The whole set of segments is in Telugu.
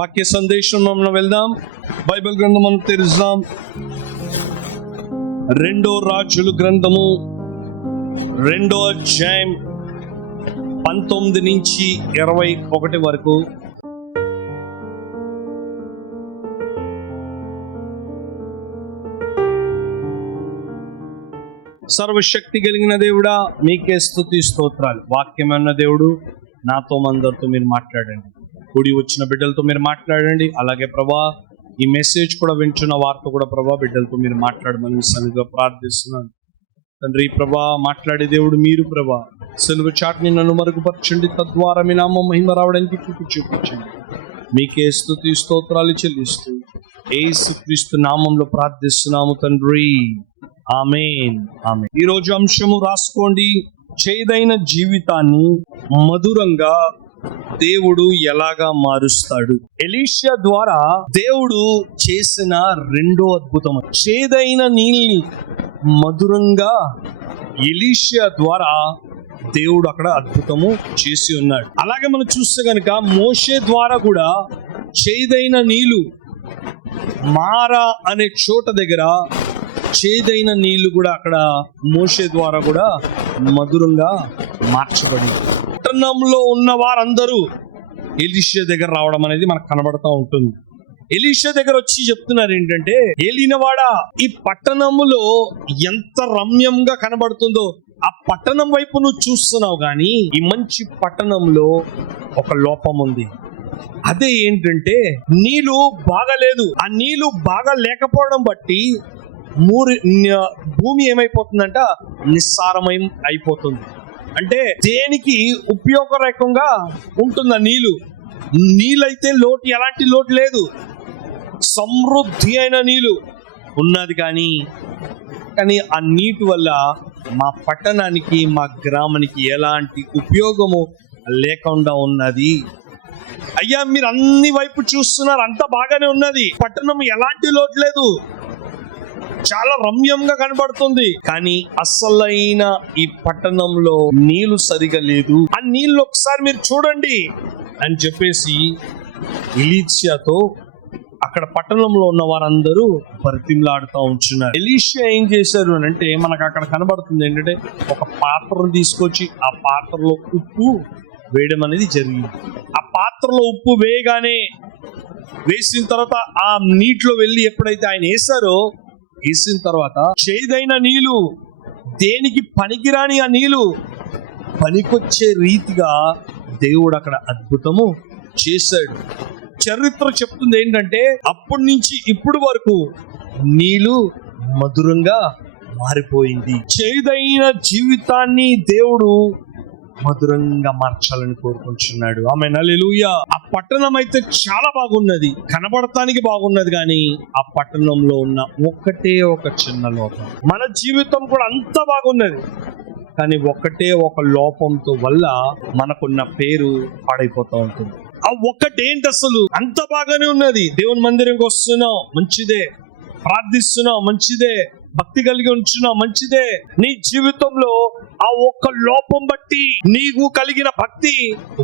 వాక్య సందేశం మనం వెళ్దాం. బైబిల్ గ్రంథం మనం తెరుద్దాం. 2 రాజుల గ్రంథము 2వ అధ్యాయం 19 నుంచి 21 వరకు. సర్వశక్తి కలిగిన దేవుడా, మీకే స్తుతి స్తోత్రాలు. వాక్యం అన్న దేవుడు, నాతో అందరితో మీరు మాట్లాడండి. కూడి వచ్చిన బిడ్డలతో మీరు మాట్లాడండి. అలాగే ప్రభా, ఈ మెసేజ్ కూడా వింటున్న వారితో కూడా ప్రభా, బిడ్డలతో మీరు మాట్లాడమని సన్నిధిగా ప్రార్థిస్తున్నాను తండ్రి. ప్రభా, మాట్లాడే దేవుడు మీరు ప్రభా. సెలవు చాటుని నన్ను మరుగుపరచండి, తద్వారా మీ నామం మహిమ రావడానికి చూపించండి. మీకే స్తుతి స్తోత్రాలు చెల్లిస్తూ యేసుక్రీస్తు నామంలో ప్రార్థిస్తున్నాము తండ్రి. ఆమేన్, ఆమేన్. ఈరోజు అంశము రాసుకోండి. చేదైన జీవితాన్ని మధురంగా దేవుడు ఎలాగా మారుస్తాడు. ఎలీషా ద్వారా దేవుడు చేసిన 2వ అద్భుతం. చేదైన నీళ్ళని మధురంగా ఎలీషా ద్వారా దేవుడు అక్కడ అద్భుతము చేసి ఉన్నాడు. అలాగే మనం చూస్తే కనుక మోషే ద్వారా కూడా చేదైన నీళ్లు మారా అనే చోట దగ్గర చేదైన నీళ్లు కూడా అక్కడ మోషే ద్వారా కూడా మధురంగా మార్చబడి పట్టణంలో ఉన్న వారందరూ ఎలీషా దగ్గర రావడం అనేది మనకు కనబడతా ఉంటుంది. ఎలీషా దగ్గర వచ్చి చెప్తున్నారు ఏంటంటే, ఏలినవాడా, ఈ పట్టణములో ఎంత రమ్యంగా కనబడుతుందో ఆ పట్టణం వైపు నువ్వు చూస్తున్నావు, కానీ ఈ మంచి పట్టణంలో ఒక లోపం ఉంది. అదే ఏంటంటే నీళ్లు బాగాలేదు. ఆ నీళ్లు బాగా లేకపోవడం బట్టి భూమి ఏమైపోతుందంట, నిస్సారమయం అయిపోతుంది. అంటే దేనికి ఉపయోగరకంగా ఉంటుంది ఆ నీళ్ళైతే ఎలాంటి లోటు లేదు, సమృద్ధి అయిన నీళ్ళు ఉన్నది. కానీ ఆ నీటి వల్ల మా పట్టణానికి, మా గ్రామానికి ఎలాంటి ఉపయోగము లేకుండా ఉన్నది. అయ్యా, మీరు అన్ని వైపు చూస్తున్నారు, అంత బాగానే ఉన్నది, పట్టణం ఎలాంటి లోటు లేదు, చాలా రమ్యంగా కనబడుతుంది, కానీ అసలైన ఈ పట్టణంలో నీళ్లు సరిగా లేదు. ఆ నీళ్ళు ఒకసారి మీరు చూడండి అని చెప్పేసి ఎలీషాతో అక్కడ పట్టణంలో ఉన్న వారందరూ పరితిమలాడుతూ ఉంటున్నారు. ఎలీషా ఏం చేశారు అని అంటే, మనకు అక్కడ కనబడుతుంది ఏంటంటే, ఒక పాత్రను తీసుకొచ్చి ఆ పాత్రలో ఉప్పు వేయడం అనేది జరిగింది. ఆ పాత్రలో ఉప్పు వేసిన తర్వాత ఆ నీటిలో వెళ్ళి ఎప్పుడైతే ఆయన వేసిన తర్వాత చేదైన నీళ్లు, దేనికి పనికిరాని ఆ నీళ్లు పనికొచ్చే రీతిగా దేవుడు అక్కడ అద్భుతము చేశాడు. చరిత్ర చెప్తుంది ఏంటంటే, అప్పటి నుంచి ఇప్పుడు వరకు నీళ్లు మధురంగా మారిపోయింది. చేదైన జీవితాన్ని దేవుడు మధురంగా మార్చాలని కోరుకుంటున్నాడు. ఆమేన్, హల్లెలూయా. ఆ పట్టణం అయితే చాలా బాగున్నది, కనబడటానికి బాగున్నది, కానీ ఆ పట్టణంలో ఉన్న ఒకటే ఒక చిన్న లోపం. మన జీవితం కూడా అంత బాగున్నది, కానీ ఒకటే ఒక లోపంతో వల్ల మనకున్న పేరు పాడైపోతూ ఉంటుంది. ఆ ఒక్కటేంటి అసలు? అంత బాగానే ఉన్నది, దేవుని మందిరంకి వస్తున్నాం మంచిదే, ప్రార్థిస్తున్నాం మంచిదే, భక్తి కలిగి ఉంచున్నావు మంచిదే. నీ జీవితంలో ఆ ఒక్క లోపం బట్టి నీకు కలిగిన భక్తి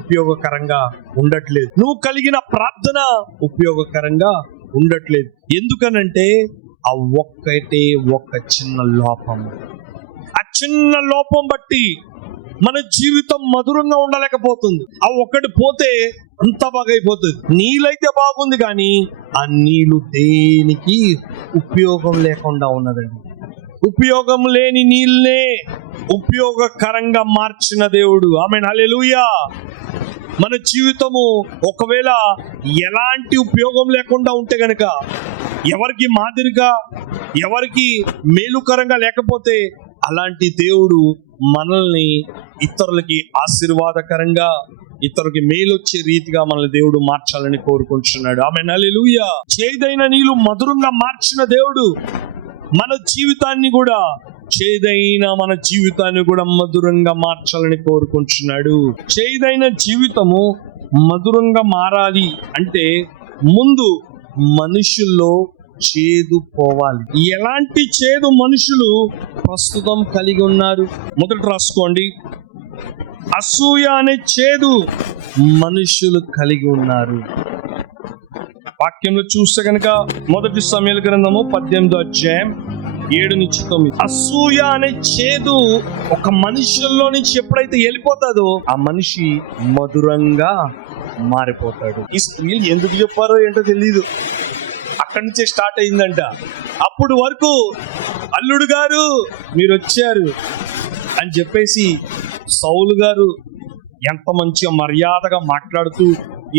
ఉపయోగకరంగా ఉండట్లేదు, నువ్వు కలిగిన ప్రార్థన ఉపయోగకరంగా ఉండట్లేదు. ఎందుకనంటే ఆ ఒక్కటే ఒక చిన్న లోపం. ఆ చిన్న లోపం బట్టి మన జీవితం మధురంగా ఉండలేకపోతుంది. ఆ ఒక్కటి పోతే అంత బాగైపోతుంది. నీళ్ళైతే బాగుంది, కానీ ఆ నీళ్లు దేనికి ఉపయోగం లేకుండా ఉన్నదండి. ఉపయోగం లేని నీళ్ళనే ఉపయోగకరంగా మార్చిన దేవుడు. ఆమేన్, హల్లెలూయా. మన జీవితము ఒకవేళ ఎలాంటి ఉపయోగం లేకుండా ఉంటే గనక, ఎవరికి మాదిరిగా, ఎవరికి మేలుకరంగా లేకపోతే, అలాంటి దేవుడు మనల్ని ఇతరులకి ఆశీర్వాదకరంగా, ఇతరులకి మేలొచ్చే రీతిగా మనల్ని దేవుడు మార్చాలని కోరుకుంటున్నాడు. ఆమేన్, హల్లెలూయా. చేదైన నీళ్ళు మధురంగా మార్చిన దేవుడు మన జీవితాన్ని కూడా మధురంగా మార్చాలని కోరుకుంటున్నాడు. చేదైన జీవితము మధురంగా మారాలి అంటే ముందు మనుషుల్లో చేదు పోవాలి. ఎలాంటి చేదు మనుషులు ప్రస్తుతం కలిగి ఉన్నారు? మొదట రాసుకోండి. అసూయ అనే చేదు మనుషులు కలిగి ఉన్నారు. వాక్యంలో చూస్తే కనుక 1 సమూయేలు గ్రంథము 18వ అధ్యాయం 7-9. అసూయ అనే చేదు ఒక మనుషుల్లో నుంచి ఎప్పుడైతే వెళ్ళిపోతాదో ఆ మనిషి మధురంగా మారిపోతాడు. ఈ స్త్రీలు ఎందుకు చెప్పారో ఏంటో తెలీదు, అక్కడి నుంచే స్టార్ట్ అయిందంట. అప్పుడు వరకు అల్లుడు గారు మీరు వచ్చారు అని చెప్పేసి సౌలు గారు ఎంత మంచిగా మర్యాదగా మాట్లాడుతూ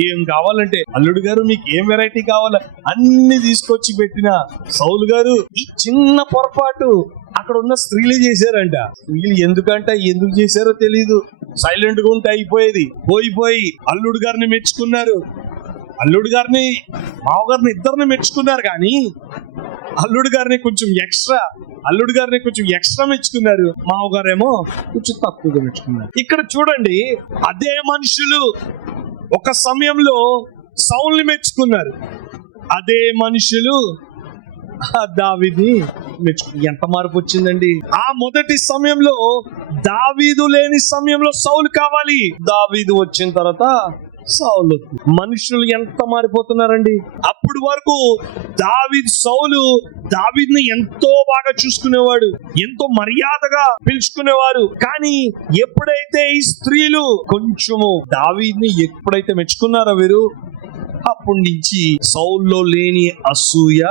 ఏం కావాలంటే అల్లుడు గారు మీకు ఏం వెరైటీ కావాలో అన్ని తీసుకొచ్చి పెట్టిన సౌలు గారు ఈ చిన్న పొరపాటు అక్కడ ఉన్న స్త్రీలే చేశారంట. స్త్రీలు ఎందుకు చేశారో తెలీదు, సైలెంట్ గా ఉంటే అయిపోయేది. పోయి అల్లుడు గారిని మెచ్చుకున్నారు, అల్లుడు గారిని మామగారిని ఇద్దరిని మెచ్చుకున్నారు. కానీ అల్లుడు గారిని కొంచెం ఎక్స్ట్రా మెచ్చుకున్నారు, మామగారేమో కొంచెం తక్కువగా మెచ్చుకున్నారు. ఇక్కడ చూడండి, అదే మనుషులు ఒక సమయంలో సౌలుని మెచ్చుకున్నారు, అదే మనుషులు దావీదుని మెచ్చుకున్నారు. ఎంత మార్పు వచ్చిందండి! ఆ మొదటి సమయంలో దావీదు లేని సమయంలో సౌలు కావాలి, దావీదు వచ్చిన తర్వాత సౌలు. మనుషులు ఎంత మారిపోతున్నారండి! అప్పుడు వరకు సౌలు దావీదుని ఎంతో బాగా చూసుకునేవాడు, ఎంతో మర్యాదగా పిలుచుకునేవారు. కానీ ఎప్పుడైతే ఈ స్త్రీలు కొంచెము దావీదుని ఎప్పుడైతే మెచ్చుకున్నారో వీరు, అప్పటి నుంచి సౌల్లో లేని అసూయ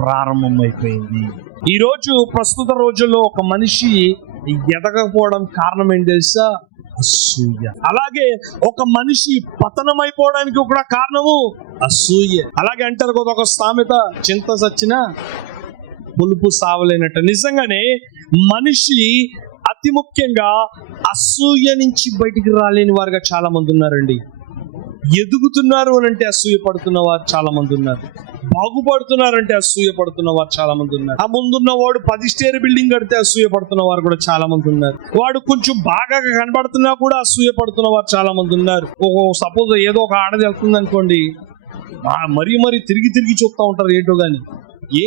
ప్రారంభమైపోయింది. ఈ రోజు ప్రస్తుత రోజుల్లో ఒక మనిషి ఎదగకపోవడం కారణం ఏంటి తెలుసా? అసూయ. అలాగే ఒక మనిషి పతనమైపోవడానికి కూడా కారణము అసూయ. అలాగే అంటారు కదా ఒక సామెత, చింత సచ్చినా పులుపు సావలేనట్టు. నిజంగానే మనిషి అతి ముఖ్యంగా అసూయ నుంచి బయటికి రాలేని వారుగా చాలా మంది ఉన్నారండి. ఎదుగుతున్నారు అని అంటే అసూయ పడుతున్న వారు చాలా మంది ఉన్నారు, బాగుపడుతున్నారంటే అసూయ పడుతున్న వారు చాలా మంది ఉన్నారు. ఆ ముందున్న వాడు 10 స్టేర్ బిల్డింగ్ కడితే అసూయ పడుతున్న వారు కూడా చాలా మంది ఉన్నారు. వాడు కొంచెం బాగా కనబడుతున్నా కూడా అసూయ పడుతున్న వారు చాలా మంది ఉన్నారు. సపోజ్ ఏదో ఒక ఆడది వెళ్తుంది అనుకోండి, మరీ తిరిగి చూస్తూ ఉంటారు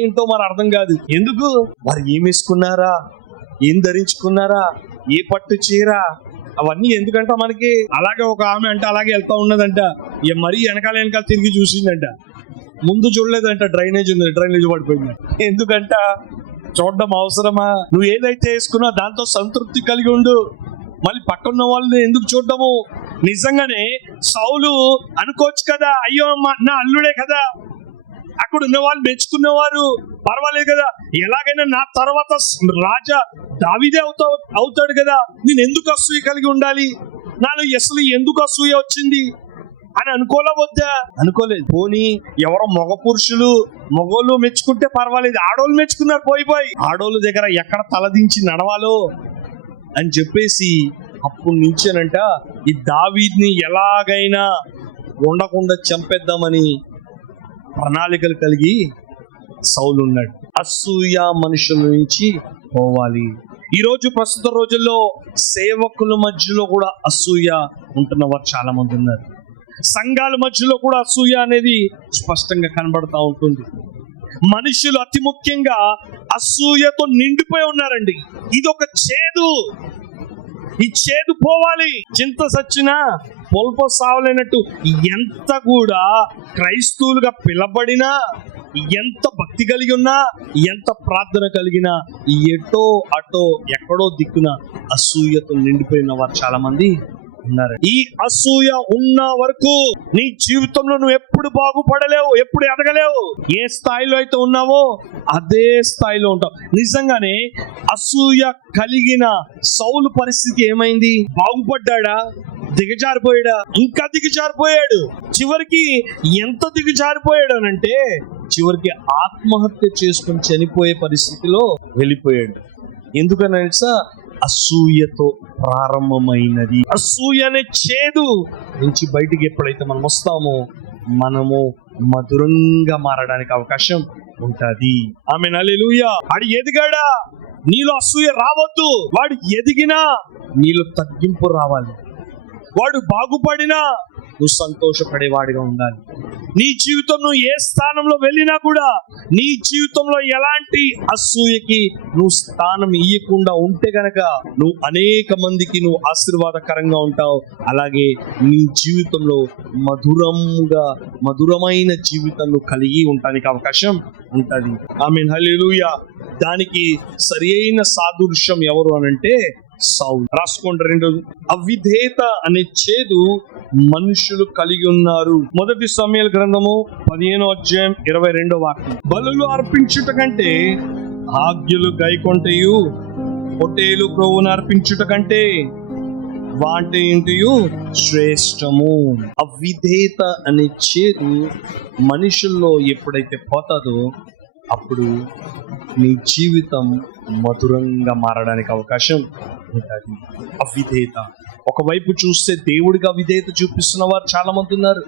ఏంటో మరి అర్థం కాదు. ఎందుకు? వారు ఏం వేసుకున్నారా, ఏం ధరించుకున్నారా, ఏ పట్టు చీర, అవన్నీ ఎందుకంట మనకి. అలాగే ఒక ఆమె అంటే అలాగే వెళ్తా ఉన్నదంట, మరీ వెనకాల తిరిగి చూసిందంట, ముందు చూడలేదంట, డ్రైనేజ్ పడిపోయింది. ఎందుకంట? చూడడం అవసరమా? నువ్వు ఏదైతే వేసుకున్నా దాంతో సంతృప్తి కలిగి ఉండు, మళ్ళీ పక్కన్న వాళ్ళని ఎందుకు చూడడము? నిజంగానే సౌలు అనుకోవచ్చు కదా, అయ్యో నా అల్లుడే కదా, అక్కడ ఉన్న వాళ్ళు మెచ్చుకునేవారు, పర్వాలేదు కదా, ఎలాగైనా నా తర్వాత రాజా దావీదే అవుతాడు కదా, నేను ఎందుకు అసూయ కలిగి ఉండాలి, నాలో అసలు ఎందుకు అసూయ వచ్చింది అని అనుకోలేదు. పోనీ ఎవరో మగోళ్ళు మెచ్చుకుంటే పర్వాలేదు, ఆడోళ్ళు మెచ్చుకున్నారు, పోయి ఆడోళ్ళ దగ్గర ఎక్కడ తలదించి నడవాలో అని చెప్పేసి అప్పుడు నుంచేనంట ఈ దావీదుని ఎలాగైనా ఉండకుండా చంపేద్దామని ప్రణాళికలు కలిగి సౌలు ఉన్నాడు. అసూయ మనుషుల నుంచి పోవాలి. ఈరోజు ప్రస్తుత రోజుల్లో సేవకుల మధ్యలో కూడా అసూయ ఉంటున్న వారు చాలా మంది ఉన్నారు. సంఘాల మధ్యలో కూడా అసూయ అనేది స్పష్టంగా కనబడతా ఉంటుంది. మనుషులు అతి ముఖ్యంగా అసూయతో నిండిపోయి ఉన్నారండి. ఇది ఒక చేదు, ఈ చేదు పోవాలి. చింత సచ్చినా పొల్ప సావలేనట్టు ఎంత కూడా క్రైస్తవులుగా పిలబడినా, ఎంత భక్తి కలిగి ఉన్నా, ఎంత ప్రార్థన కలిగినా, ఎటో అటో ఎక్కడో దిక్కున అసూయతో నిండిపోయిన వారు చాలా మంది ఉన్నారు. ఈ అసూయ ఉన్న వరకు నీ జీవితంలో నువ్వు ఎప్పుడు బాగుపడలేవు, ఎప్పుడు ఎదగలేవు. ఏ స్థాయిలో అయితే ఉన్నావో అదే స్థాయిలో ఉంటావు. నిజంగానే అసూయ కలిగిన సౌలు పరిస్థితి ఏమైంది? బాగుపడ్డా? దిగజారిపోయాడా? ఇంకా దిగజారిపోయాడు. చివరికి ఎంత దిగజారిపోయాడు అనంటే చివరికి ఆత్మహత్య చేసుకుని చనిపోయే పరిస్థితిలో వెళ్ళిపోయాడు. ఎందుకని అసూయతో ప్రారంభమైనది. అసూయ అనే చేదు నుంచి బయటికి ఎప్పుడైతే మనం వస్తామో మనము మధురంగా మారడానికి అవకాశం ఉంటది. ఆమేన్, హల్లెలూయా. వాడు ఎదిగాడా? నీలో అసూయ రావద్దు. వాడు ఎదిగినా నీలో తగ్గింపు రావాలి. వాడు బాగుపడినా నువ్వు సంతోషపడేవాడిగా ఉండాలి. నీ జీవితం నువ్వు ఏ స్థానంలో వెళ్ళినా కూడా నీ జీవితంలో ఎలాంటి అసూయకి నువ్వు స్థానం ఇయ్యకుండా ఉంటే గనక నువ్వు అనేక మందికి నువ్వు ఆశీర్వాదకరంగా ఉంటావు. అలాగే నీ జీవితంలో మధురమైన జీవితం నువ్వు కలిగి ఉండడానికి అవకాశం ఉంటుంది. ఆమేన్, హల్లెలూయా. దానికి సరి అయిన సాదృశ్యం ఎవరు అనంటే సౌలు. రాసుకోండి. 2 అవిధేయత అనే చేదు మనుషులు కలిగి ఉన్నారు. 1 సమూయేలు గ్రంథము 15వ అధ్యాయం 22వ వాక్యం. బలులు అర్పించుట కంటే ఆజ్ఞలు గైకొంటయు, పొట్టేలు క్రొవ్వును అర్పించుట కంటే వాటి ఇంటియు శ్రేష్టము. అవిధేయత అనే చేదు మనుషుల్లో ఎప్పుడైతే పోతాదో అప్పుడు నీ జీవితం మధురంగా మారడానికి అవకాశం ఉంటుంది. అవిధేయత ఒకవైపు చూస్తే దేవుడికి అవిధేయత చూపిస్తున్న వారు చాలా మంది ఉన్నారు.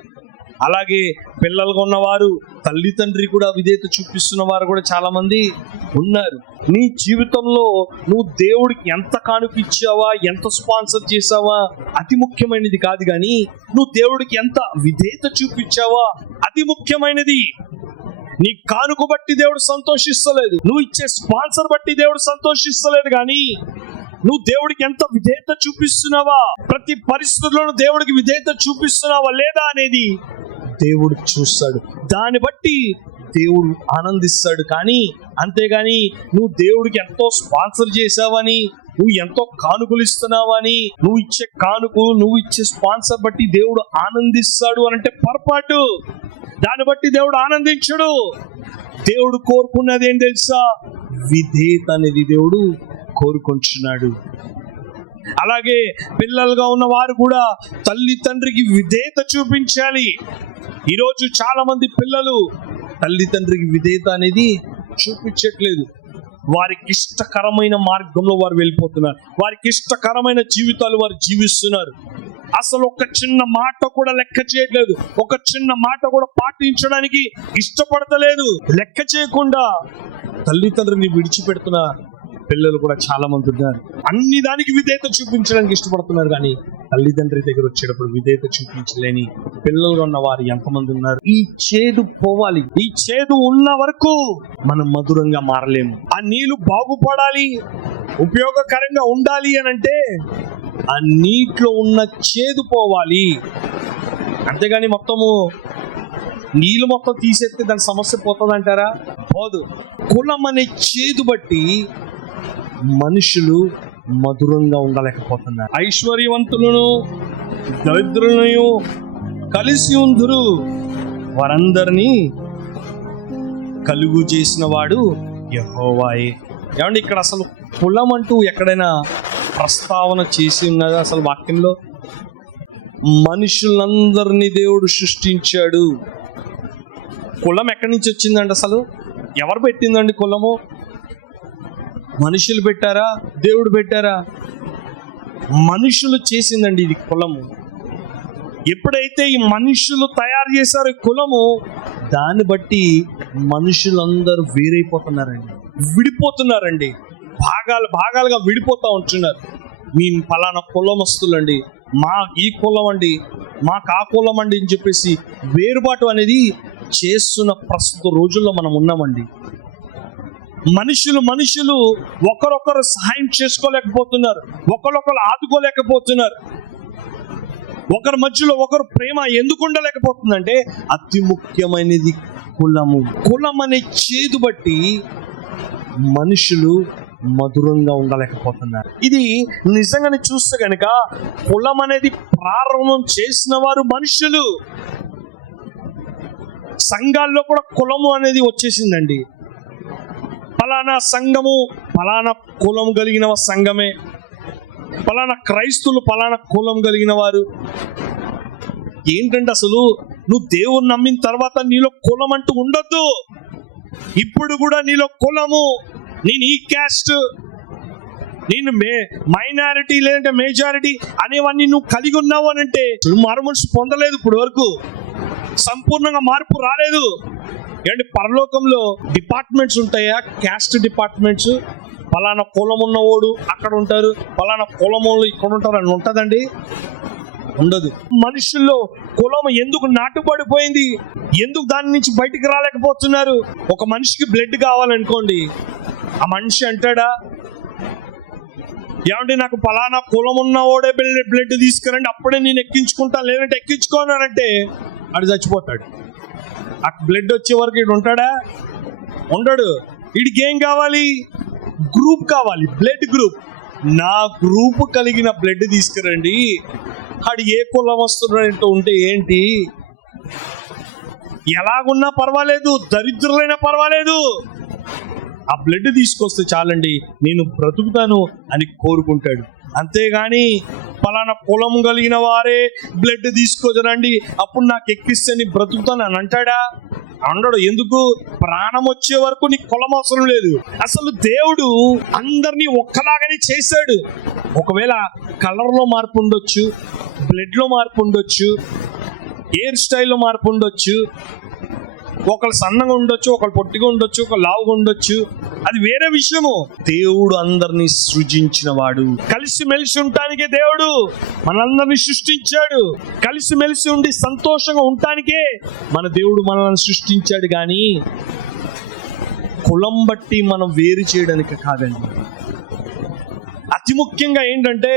అలాగే పిల్లలుగా ఉన్నవారు తల్లిదండ్రి కూడా అవిధేయత చూపిస్తున్న వారు కూడా చాలా మంది ఉన్నారు. నీ జీవితంలో నువ్వు దేవుడికి ఎంత కానుక ఇచ్చావా, ఎంత స్పాన్సర్ చేసావా అతి ముఖ్యమైనది కాదు, కానీ నువ్వు దేవుడికి ఎంత విధేయత చూపించావా అతి ముఖ్యమైనది. నీ కానుక బట్టి దేవుడు సంతోషిస్తలేదు, నువ్వు ఇచ్చే స్పాన్సర్ బట్టి దేవుడు సంతోషిస్తలేదు, కానీ నువ్వు దేవుడికి ఎంత విధేయత చూపిస్తున్నావా, ప్రతి పరిస్థితుల్లోనూ దేవుడికి విధేయత చూపిస్తున్నావా లేదా అనేది దేవుడు చూస్తాడు. దాన్ని బట్టి దేవుడు ఆనందిస్తాడు. కానీ అంతేగాని నువ్వు దేవుడికి ఎంతో స్పాన్సర్ చేసావని, నువ్వు ఎంతో కానుకలు ఇస్తున్నావని, నువ్వు ఇచ్చే కానుక, నువ్వు ఇచ్చే స్పాన్సర్ బట్టి దేవుడు ఆనందిస్తాడు అని అంటే పొరపాటు. దాన్ని బట్టి దేవుడు ఆనందించడు. దేవుడు కోరుకున్నది ఏం తెలుసా? విధేయత అనేది దేవుడు కోరుకుంటున్నాడు. అలాగే పిల్లలుగా ఉన్న వారు కూడా తల్లి తండ్రికి విధేయత చూపించాలి. ఈరోజు చాలా మంది పిల్లలు తల్లి తండ్రికి విధేయత అనేది చూపించట్లేదు. వారికి ఇష్టకరమైన మార్గంలో వారు వెళ్ళిపోతున్నారు. వారికి ఇష్టకరమైన జీవితాలు వారు జీవిస్తున్నారు. అసలు ఒక చిన్న మాట కూడా లెక్క చేయట్లేదు. ఒక చిన్న మాట కూడా పాటించడానికి ఇష్టపడతలేదు. లెక్క చేయకుండా తల్లిదండ్రులని విడిచిపెడుతున్న పిల్లలు కూడా చాలా మంది ఉన్నారు. అన్ని దానికి విధేయత చూపించడానికి ఇష్టపడుతున్నారు, కానీ తల్లిదండ్రి దగ్గర వచ్చేటప్పుడు విధేయత చూపించలేని పిల్లలుగా ఉన్న వారు ఎంతమంది ఉన్నారు. ఈ చేదు పోవాలి. ఈ చేదు ఉన్న వరకు మనం మధురంగా మారలేము. ఆ నీళ్లు బాగుపడాలి, ఉపయోగకరంగా ఉండాలి అని అంటే ఆ నీటిలో ఉన్న చేదు పోవాలి. అంతేగాని మొత్తము నీళ్ళు మొత్తం తీసేస్తే దాని సమస్య పోతుంది అంటారా? పోదు. కులం అనే చేదు బట్టి మనుషులు మధురంగా ఉండలేకపోతున్నారు. ఐశ్వర్యవంతులను దరిద్రులను కలిసి ఉందురు, వారందరినీ కలుగు చేసిన వాడు యెహోవాయే. ఏమండి, ఇక్కడ అసలు కులం అంటూ ఎక్కడైనా ప్రస్తావన చేసి ఉన్నదా? అసలు వాక్యంలో మనుషులందరినీ దేవుడు సృష్టించాడు. కులం ఎక్కడి నుంచి వచ్చిందండి? అసలు ఎవరు పెట్టిందండి కులము? మనుషులు పెట్టారా? దేవుడు పెట్టారా? మనుషులు చేసిందండి ఇది కులము. ఎప్పుడైతే ఈ మనుషులు తయారు చేశారు ఈ కులము, దాన్ని బట్టి మనుషులందరూ వేరైపోతున్నారండి, విడిపోతున్నారండి, భాగాలుగా విడిపోతూ ఉంటున్నారు. మీ ఫలానా కులమస్తులండి, మా ఈ కులం అండి, మాకు ఆ కులం అండి అని చెప్పేసి వేరుబాటు అనేది చేస్తున్న ప్రస్తుత రోజుల్లో మనం ఉన్నామండి. మనుషులు ఒకరొకరు సహాయం చేసుకోలేకపోతున్నారు, ఒకరొకరు ఆదుకోలేకపోతున్నారు. ఒకరి మధ్యలో ఒకరు ప్రేమ ఎందుకు ఉండలేకపోతుందంటే అతి ముఖ్యమైనది కులము. కులం అనే చేదు బట్టి మనుషులు మధురంగా ఉండలేకపోతున్నారు. ఇది నిజంగానే చూస్తే కనుక కులం అనేది ప్రారంభం చేసిన వారు మనుషులు. సంఘాల్లో కూడా కులము అనేది వచ్చేసిందండి. ఫలానా సంఘము ఫలానా కులం కలిగిన సంఘమే, ఫలానా క్రైస్తువులు ఫలానా కులం కలిగిన వారు. ఏంటంటే అసలు నువ్వు దేవుని నమ్మిన తర్వాత నీలో కులం అంటూ ఉండొద్దు. ఇప్పుడు కూడా నీలో కులము, నేను ఈ క్యాస్ట్, నేను మైనారిటీ లేదంటే మెజారిటీ అనేవన్నీ నువ్వు కలిగి ఉన్నావు అని అంటే నువ్వు మారుమనసు పొందలేదు. ఇప్పుడు వరకు సంపూర్ణంగా మార్పు రాలేదు. ఏంటంటే పరలోకంలో డిపార్ట్మెంట్స్ ఉంటాయా? Caste departments. ఫలానా కులం ఉన్నవాడు అక్కడ ఉంటారు, ఫలానా కులం వాళ్ళు ఇక్కడ ఉంటారు అని ఉంటుందండి? ఉండదు. మనుషుల్లో కులం ఎందుకు నాటుపడిపోయింది? ఎందుకు దాని నుంచి బయటికి రాలేకపోతున్నారు? ఒక మనిషికి బ్లడ్ కావాలనుకోండి, ఆ మనిషి అంటాడా, ఏమంటే నాకు పలానా కులం ఉన్నవాడే బ్లడ్ తీసుకురండి, అప్పుడే నేను ఎక్కించుకుంటాను, లేదంటే ఎక్కించుకోనంటే ఆడు చచ్చిపోతాడు. ఆ బ్లడ్ వచ్చే వరకు ఇడు ఉంటాడా? ఉండడు. వీడికి ఏం కావాలి? గ్రూప్ కావాలి, బ్లడ్ గ్రూప్. నా గ్రూప్ కలిగిన బ్లడ్ తీసుకురండి. ఆడు ఏ కులం వస్తున్నాడంటూ ఉంటే ఏంటి, ఎలాగున్నా పర్వాలేదు, దరిద్రులైనా పర్వాలేదు, ఆ బ్లడ్ తీసుకొస్తే చాలండి, నేను బ్రతుకుతాను అని కోరుకుంటాడు. అంతేగాని పలానా కులం కలిగిన వారే బ్లడ్ తీసుకోజరండి, అప్పుడు నాకు ఎక్కిస్తే నీ బ్రతుకుతాను అని అంటాడా? అనడు. ఎందుకు? ప్రాణం వచ్చే వరకు నీకు కులం అవసరం లేదు. అసలు దేవుడు అందరినీ ఒక్కలాగానే చేశాడు. ఒకవేళ కలర్లో మార్పు ఉండొచ్చు, బ్లడ్లో మార్పు ఉండొచ్చు, హెయిర్ స్టైల్లో మార్పు ఉండొచ్చు, ఒకళ్ళు సన్నగా ఉండొచ్చు, ఒకళ్ళు పొట్టిగా ఉండొచ్చు, ఒకళ్ళు లావుగా ఉండొచ్చు, అది వేరే విషయము. దేవుడు అందరినీ సృజించిన వాడు. కలిసిమెలిసి ఉండటానికే దేవుడు మనందరినీ సృష్టించాడు. కలిసిమెలిసి ఉండి సంతోషంగా ఉండటానికే మన దేవుడు మనల్ని సృష్టించాడు, కానీ కులం బట్టి మనం వేరు చేయడానికి కాదండి. అతి ముఖ్యంగా ఏంటంటే,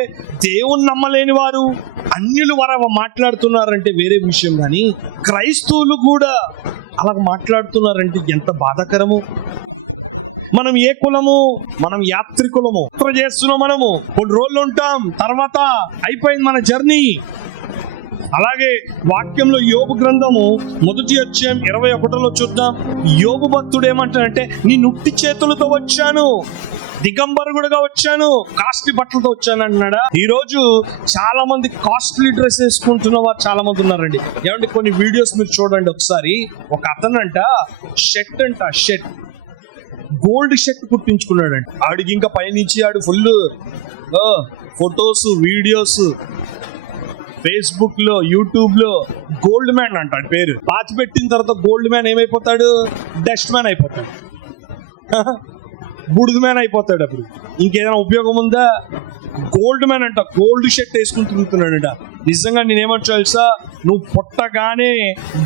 దేవుని నమ్మలేని వారు అన్యులు వారు మాట్లాడుతున్నారంటే వేరే విషయం, కానీ క్రైస్తవులు కూడా అలా మాట్లాడుతున్నారంటే ఎంత బాధాకరము. మనం ఏ కులము? మనం యాత్రికులము. యాత్ర చేస్తున్నాం, మనము కొన్ని రోజులు ఉంటాం, తర్వాత అయిపోయింది మన జర్నీ. అలాగే వాక్యంలో యోబు గ్రంథము 1వ అధ్యాయం 21లో చూద్దాం. యోబు భక్తుడు ఏమంటాడంటే, నీ నుట్టి చేతులతో వచ్చాను, దిగంబరుగుడుగా వచ్చాను, కాస్ట్లీ బట్టలతో వచ్చాను అన్నాడా? ఈ రోజు చాలా మంది కాస్ట్లీ డ్రెస్ వేసుకుంటున్న వారు చాలా మంది ఉన్నారండి. ఏమంటే కొన్ని వీడియోస్ మీరు చూడండి ఒకసారి. ఒక అతనంట షర్ట్ గోల్డ్ షర్ట్ కుట్టించుకున్నాడంట. ఆడికి ఇంకా పైనుంచి ఆడు ఫుల్ ఫొటోస్, వీడియోస్ ఫేస్బుక్ లో, యూట్యూబ్ లో గోల్డ్ మ్యాన్ అంటాడు పేరు. పాతి పెట్టిన తర్వాత గోల్డ్ మ్యాన్ ఏమైపోతాడు? డస్ట్ మ్యాన్ అయిపోతాడు, బుడిద మ్యాన్ అయిపోతాడు. అప్పుడు ఇంకేదైనా ఉపయోగం ఉందా? గోల్డ్ మ్యాన్ అంట, గోల్డ్ షర్ట్ వేసుకుని తిరుగుతున్నాడంట. నిజంగా నేనేమంటా తెలుసా, నువ్వు పుట్టగానే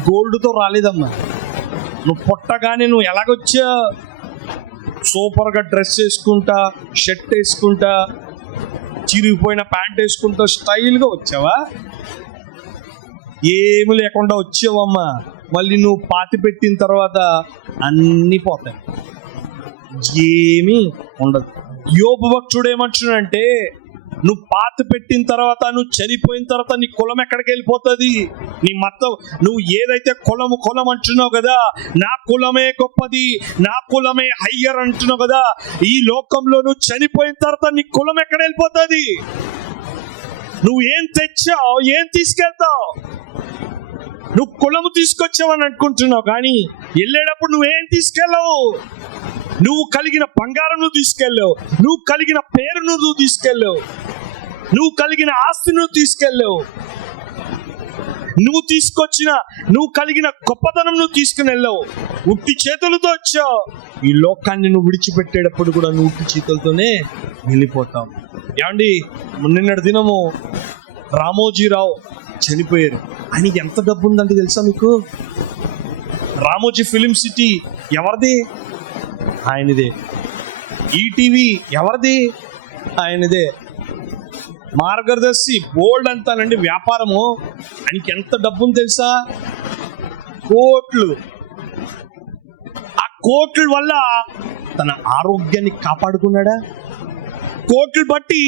గోల్డ్తో రాలేదమ్మా. నువ్వు పుట్టగానే నువ్వు ఎలాగొచ్చా? సూపర్గా డ్రెస్ వేసుకుంటా, షర్ట్ వేసుకుంటా, చిరిగిపోయిన ప్యాంట్ వేసుకుంటా స్టైల్గా వచ్చావా? ఏమి లేకుండా వచ్చావమ్మా. మళ్ళీ నువ్వు పాతి పెట్టిన తర్వాత అన్నీ పోతాయి, ఏమీ ఉండదు. యోబు భక్తుడు ఏమంటున్నాడంటే, నువ్వు పాత పెట్టిన తర్వాత, నువ్వు చనిపోయిన తర్వాత నీ కులం ఎక్కడికి వెళ్ళిపోతుంది? నీ మతం, నువ్వు ఏదైతే కులం అంటున్నావు కదా, నా కులమే గొప్పది, నా కులమే హయ్యర్ అంటున్నావు కదా, ఈ లోకంలో నువ్వు చనిపోయిన తర్వాత నీ కులం ఎక్కడ వెళ్ళిపోతుంది? నువ్వు ఏం తెచ్చావు, ఏం తీసుకెళ్తావు? నువ్వు కులము తీసుకొచ్చావని అనుకుంటున్నావు, కానీ వెళ్ళేటప్పుడు నువ్వేం తీసుకెళ్ళవు. నువ్వు కలిగిన బంగారం నువ్వు తీసుకెళ్ళావు, నువ్వు కలిగిన పేరును నువ్వు తీసుకెళ్ళావు, నువ్వు కలిగిన ఆస్తిని నువ్వు తీసుకెళ్ళావు, నువ్వు కలిగిన గొప్పతనం నువ్వు తీసుకుని వెళ్ళావు. ఉట్టి చేతులతో వచ్చావు. ఈ లోకాన్ని నువ్వు విడిచిపెట్టేటప్పుడు కూడా నువ్వు ఉట్టి చేతులతోనే వెళ్ళిపోతావు. ఏమండి, నిన్నటి దినము రామోజీరావు చనిపోయారు. ఆయనకి ఎంత డబ్బు ఉందంటే తెలుసా మీకు? రామోజీ ఫిలిం సిటీ ఎవరిది? ఆయనదే. ఈటీవీ ఎవరిది? ఆయనదే. మార్గదర్శి బోల్డ్ అంతానండి వ్యాపారము. ఆయనకి ఎంత డబ్బుని తెలుసా? కోట్లు. ఆ కోట్ల వల్ల తన ఆరోగ్యాన్ని కాపాడుకున్నాడా? కోట్లు బట్టి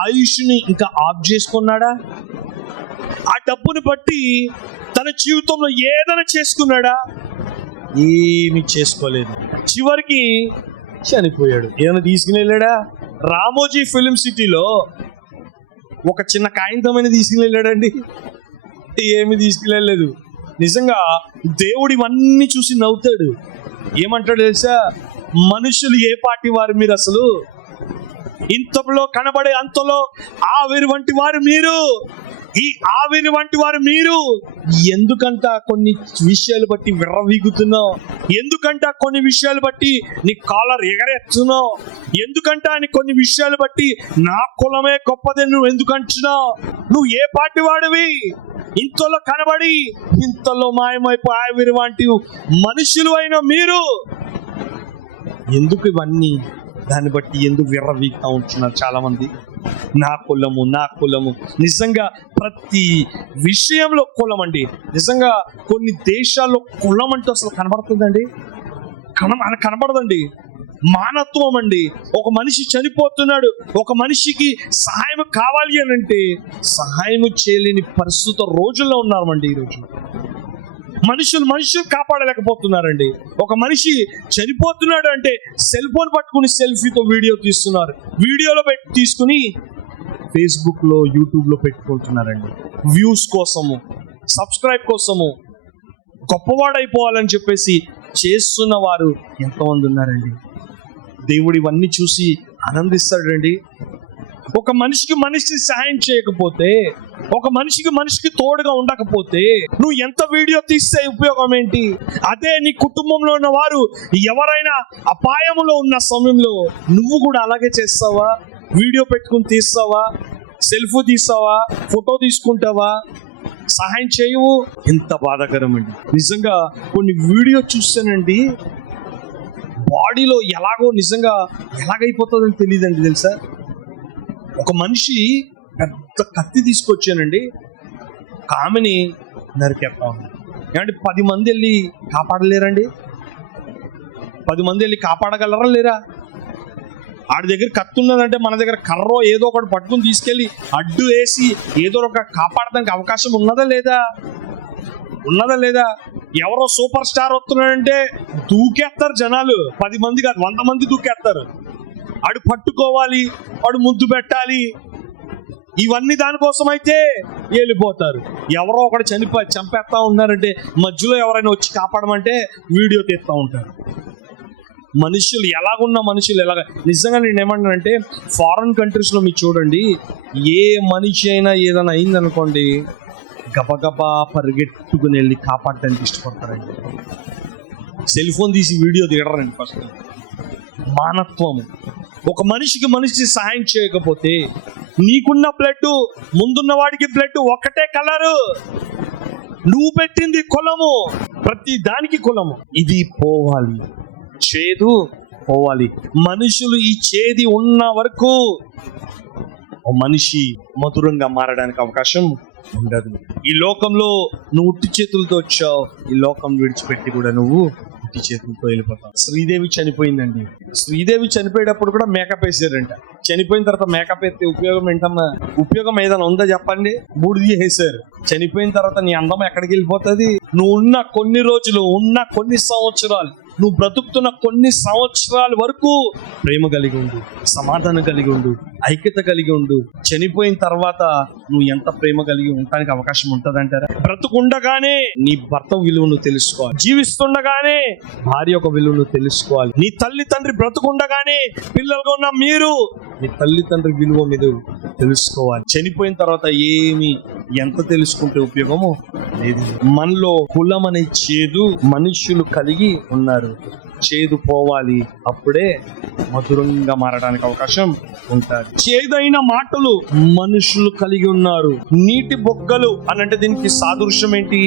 ఆయుష్ని ఇంకా ఆఫ్ చేసుకున్నాడా? ఆ డబ్బుని బట్టి తన జీవితంలో ఏదైనా చేసుకున్నాడా? ఏమి చేసుకోలేదు. చివరికి చనిపోయాడు. ఏమైనా తీసుకుని వెళ్ళాడా? రామోజీ ఫిలిం సిటీలో ఒక చిన్న కాగితమైన తీసుకుని వెళ్ళాడండి? ఏమి తీసుకెళ్ళలేదు. నిజంగా దేవుడు ఇవన్నీ చూసి నవ్వుతాడు. ఏమంటాడు తెలుసా? మనుషులు ఏ పార్టీ వారు మీరు? అసలు ఇంతలో కనబడే అంతలో ఆవిరి వంటి వారు మీరు. ఈ ఆవిరి వంటి వారు మీరు ఎందుకంట కొన్ని విషయాలు బట్టి విర్రవీగుతున్నావు? ఎందుకంట కొన్ని విషయాలు బట్టి నీ కాలర్ ఎగరేస్తున్నావు? ఎందుకంట అని కొన్ని విషయాలు బట్టి నా కులమే గొప్పదని నువ్వు ఎందుకు అంటున్నావు? నువ్వు ఏ పార్టీ వాడివి? ఇంతలో కనబడి ఇంతలో మాయమైపో ఆవిరి వంటి మనుషులు అయిన మీరు ఎందుకు ఇవన్నీ దాన్ని బట్టి ఎందుకు విర్రవీగుతా ఉంటున్నారు చాలా మంది? నా కులము నిజంగా ప్రతి విషయంలో కులం అండి. నిజంగా కొన్ని దేశాల్లో కులం అంటూ అసలు కనబడుతుందండి? కనబడదండి. మానత్వం అండి. ఒక మనిషి చనిపోతున్నాడు, ఒక మనిషికి సహాయం కావాలి అని అంటే సహాయం చేయలేని పరిస్థితి రోజుల్లో ఉన్నామండి ఈరోజు. మనుషులు కాపాడలేకపోతున్నారండి. ఒక మనిషి చనిపోతున్నాడు అంటే సెల్ ఫోన్ పట్టుకుని సెల్ఫీతో వీడియో తీస్తున్నారు. వీడియోలో తీసుకుని ఫేస్బుక్ లో, యూట్యూబ్ లో పెట్టుకుంటున్నారండి. వ్యూస్ కోసము, సబ్స్క్రైబ్ కోసము, గొప్పవాడైపోవాలని చెప్పేసి చేస్తున్న వారు ఎంతమంది ఉన్నారండి? దేవుడు ఇవన్నీ చూసి ఆనందిస్తాడండి. ఒక మనిషికి మనిషి సహాయం చేయకపోతే, ఒక మనిషికి తోడుగా ఉండకపోతే నువ్వు ఎంత వీడియో తీస్తే ఉపయోగం ఏంటి? అదే నీ కుటుంబంలో ఉన్న వారు ఎవరైనా అపాయంలో ఉన్న సమయంలో నువ్వు కూడా అలాగే చేస్తావా? వీడియో పెట్టుకుని తీస్తావా? సెల్ఫీ తీస్తావా? ఫోటో తీసుకుంటావా? సహాయం చేయవు. ఎంత బాధాకరం అండి. నిజంగా కొన్ని వీడియో చూస్తానండి, బాడీలో ఎలాగైపోతుందని తెలియదండి. తెలుసా, ఒక మనిషి పెద్ద కత్తి తీసుకొచ్చానండి, ఆమెని నరికేస్తా ఉన్నాడు. ఏమంటే 10 మంది వెళ్ళి కాపాడలేరండి? 10 మంది వెళ్ళి కాపాడగలరా లేరా? ఆడి దగ్గర కత్తి ఉన్నదంటే మన దగ్గర కర్రో ఏదో ఒకటి పట్టుకుని తీసుకెళ్ళి అడ్డు వేసి ఏదో ఒక కాపాడడానికి అవకాశం ఉన్నదా లేదా? ఎవరో సూపర్ స్టార్ వస్తున్నాడంటే దూకేస్తారు జనాలు. 10 మంది కాదు, 100 మంది దూకేస్తారు. ఆడు పట్టుకోవాలి, వాడు ముద్దు పెట్టాలి, ఇవన్నీ దానికోసం అయితే వెళ్ళిపోతారు. ఎవరో ఒకటి చంపేస్తా ఉన్నారంటే మధ్యలో ఎవరైనా వచ్చి కాపాడమంటే వీడియో తీస్తూ ఉంటారు. మనుషులు ఎలాగ నిజంగా నేను ఏమన్నానంటే, ఫారెన్ కంట్రీస్లో మీరు చూడండి, ఏ మనిషి అయినా ఏదైనా అయిందనుకోండి గబగబా పరిగెట్టుకుని వెళ్ళి కాపాడటానికి ఇష్టపడతారండి. సెల్ ఫోన్ తీసి వీడియో దిగడరండి. ఫస్ట్ మానత్వము. ఒక మనిషికి సహాయం చేయకపోతే నీకున్న బ్లడ్, ముందున్న వాడికి బ్లడ్ ఒకటే కలరు, నువ్వు పెట్టింది కులము, ప్రతి దానికి కులము. ఇది పోవాలి, చేదు పోవాలి. మనుషులు ఈ చేది ఉన్న వరకు ఓ మనిషి మధురంగా మారడానికి అవకాశం ఉండదు. ఈ లోకంలో నువ్వు ఉట్టి చేతులతో వచ్చావు, ఈ లోకం విడిచిపెట్టి కూడా నువ్వు ఉట్టి చేతులతో వెళ్ళిపోతావు. శ్రీదేవి చనిపోయిందండి. శ్రీదేవి చనిపోయేటప్పుడు కూడా మేకప్ వేసారంట. చనిపోయిన తర్వాత మేకప్ వేస్తే ఉపయోగం ఏంటమ్మా? ఉపయోగం ఏదైనా ఉందా చెప్పండి? బూడిది వేసారు. చనిపోయిన తర్వాత నీ అందం ఎక్కడికి వెళ్ళిపోతుంది? నువ్వు ఉన్న కొన్ని రోజులు, ఉన్న కొన్ని సంవత్సరాలు, నువ్వు బ్రతుకుతున్న కొన్ని సంవత్సరాల వరకు ప్రేమ కలిగి ఉండు, సమాధానం కలిగి ఉండు, ఐక్యత కలిగి ఉండు. చనిపోయిన తర్వాత నువ్వు ఎంత ప్రేమ కలిగి ఉండడానికి అవకాశం ఉంటుందంటారా? బ్రతుకుండగానే నీ భర్త విలువను తెలుసుకోవాలి, జీవిస్తుండగానే భార్య యొక్క విలువను తెలుసుకోవాలి. నీ తల్లి తండ్రి బ్రతుకుండగానే పిల్లలుగా ఉన్న మీరు నీ తల్లి తండ్రి విలువ మీద తెలుసుకోవాలి. చనిపోయిన తర్వాత ఎంత తెలుసుకుంటే ఉపయోగమో లేదు. మనలో కులం అనే చేదు మనుషులు కలిగి ఉన్నారు. చేదు పోవాలి, అప్పుడే మధురంగా మారడానికి అవకాశం ఉంటుంది. చేదైన మాటలు మనుషులు కలిగి ఉన్నారు. నీటి బొగ్గలు అనంటే దీనికి సాదృశ్యం ఏంటి?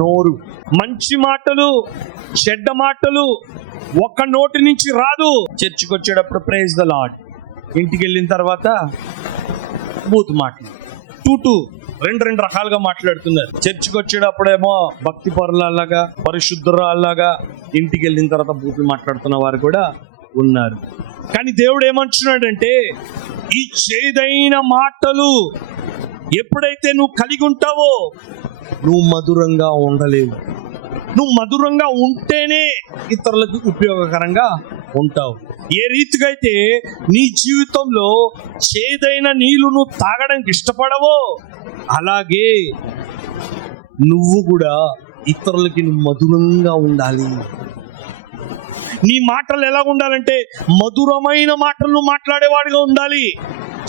నోరు. మంచి మాటలు, చెడ్డ మాటలు ఒక్క నోటి నుంచి రాదు. చర్చికి వచ్చేటప్పుడు ప్రైజ్ ద లార్డ్, ఇంటికి వెళ్ళిన తర్వాత బూత్ మాటలు, రెండు రకాలుగా మాట్లాడుతున్నారు. చర్చికి వచ్చేటప్పుడేమో భక్తి పరులలాగా, పరిశుద్ధురాల్లాగా, ఇంటికి వెళ్ళిన తర్వాత బూతులు మాట్లాడుతున్న వారు కూడా ఉన్నారు. కానీ దేవుడు ఏమంటున్నాడంటే, ఈ చేదైన మాటలు ఎప్పుడైతే నువ్వు కలిగి ఉంటావో నువ్వు మధురంగా ఉండలేవు. నువ్వు మధురంగా ఉంటేనే ఇతరులకు ఉపయోగకరంగా ఉంటావు. ఏ రీతిగా అయితే నీ జీవితంలో చేదైన నీళ్లు నువ్వు తాగడానికి ఇష్టపడవో, అలాగే నువ్వు కూడా ఇతరులకి నువ్వు మధురంగా ఉండాలి. నీ మాటలు ఎలా ఉండాలంటే మధురమైన మాటలు మాట్లాడేవాడిగా ఉండాలి.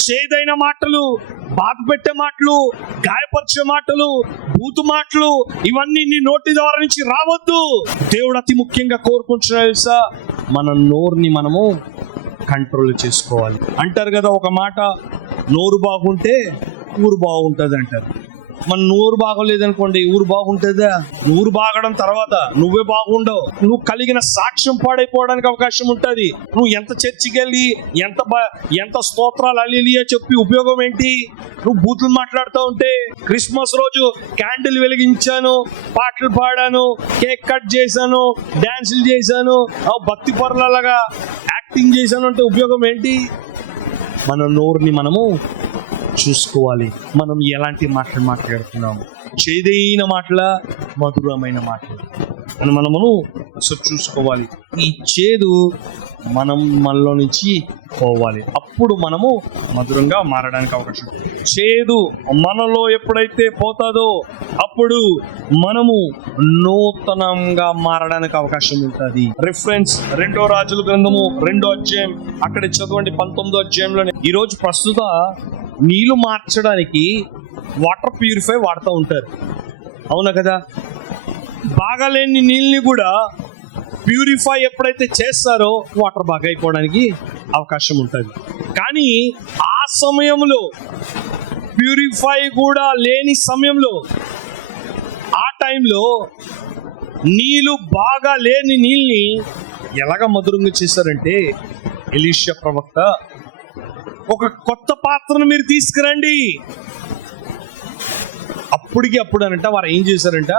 చేదైన మాటలు బాధ పెట్టే మాటలు, గాయపరిచే మాటలు, బూతు మాటలు ఇవన్నీ నీ నోటి ద్వారా నుంచి రావద్దు. దేవుడు అతి ముఖ్యంగా కోరుకుంటున్నా తెలుసా, మన నోరుని మనము కంట్రోల్ చేసుకోవాలి. అంటారు కదా ఒక మాట, నోరు బాగుంటే ఊరు బాగుంటుంది అంటారు. మన నోరు బాగోలేదనుకోండి ఊరు బాగుంటుందా? నోరు బాగడం తర్వాత నువ్వే బాగుండవు. నువ్వు కలిగిన సాక్ష్యం పాడైపోవడానికి అవకాశం ఉంటుంది. నువ్వు ఎంత చర్చికి వెళ్ళి ఎంత స్తోత్రాలు హల్లెలూయా చెప్పి ఉపయోగం ఏంటి? నువ్వు బూతులు మాట్లాడుతూ ఉంటే. క్రిస్మస్ రోజు క్యాండిల్ వెలిగించాను, పాటలు పాడాను, కేక్ కట్ చేశాను, డాన్సులు చేశాను, భక్తి పరులలాగా యాక్టింగ్ చేశాను అంటే ఉపయోగం ఏంటి? మన నోరుని మనము చూసుకోవాలి. మనం ఎలాంటి మాటలు మాట్లాడుతున్నాము, చేదైన మాటల, మధురమైన మాటలు అని మనము అసలు చూసుకోవాలి. ఈ చేదు మనలో నుంచి పోవాలి. అప్పుడు మనము మధురంగా మారడానికి అవకాశం. చేదు మనలో ఎప్పుడైతే పోతుందో అప్పుడు మనము నూతనంగా మారడానికి అవకాశం ఉంటుంది. రిఫరెన్స్ 2 రాజుల గ్రంథము 2వ అధ్యాయం, అక్కడ చదవండి 19వ అధ్యాయంలోనే. ఈరోజు ప్రస్తుత నీళ్లు మార్చడానికి వాటర్ ప్యూరిఫై వాడుతూ ఉంటారు, అవునా కదా? బాగాలేని నీళ్ళని కూడా ప్యూరిఫై ఎప్పుడైతే చేస్తారో వాటర్ బాగా అయిపోవడానికి అవకాశం ఉంటుంది. కానీ ఆ సమయంలో ప్యూరిఫై కూడా లేని సమయంలో, ఆ టైంలో నీళ్ళు బాగా లేని నీళ్ళని ఎలాగ మధురంగా చేశారంటే, ఎలీషా ప్రవక్త ఒక కొత్త పాత్రను మీరు తీసుకురండి. అప్పటికి అప్పుడు అనంట వారు ఏం చేశారంట,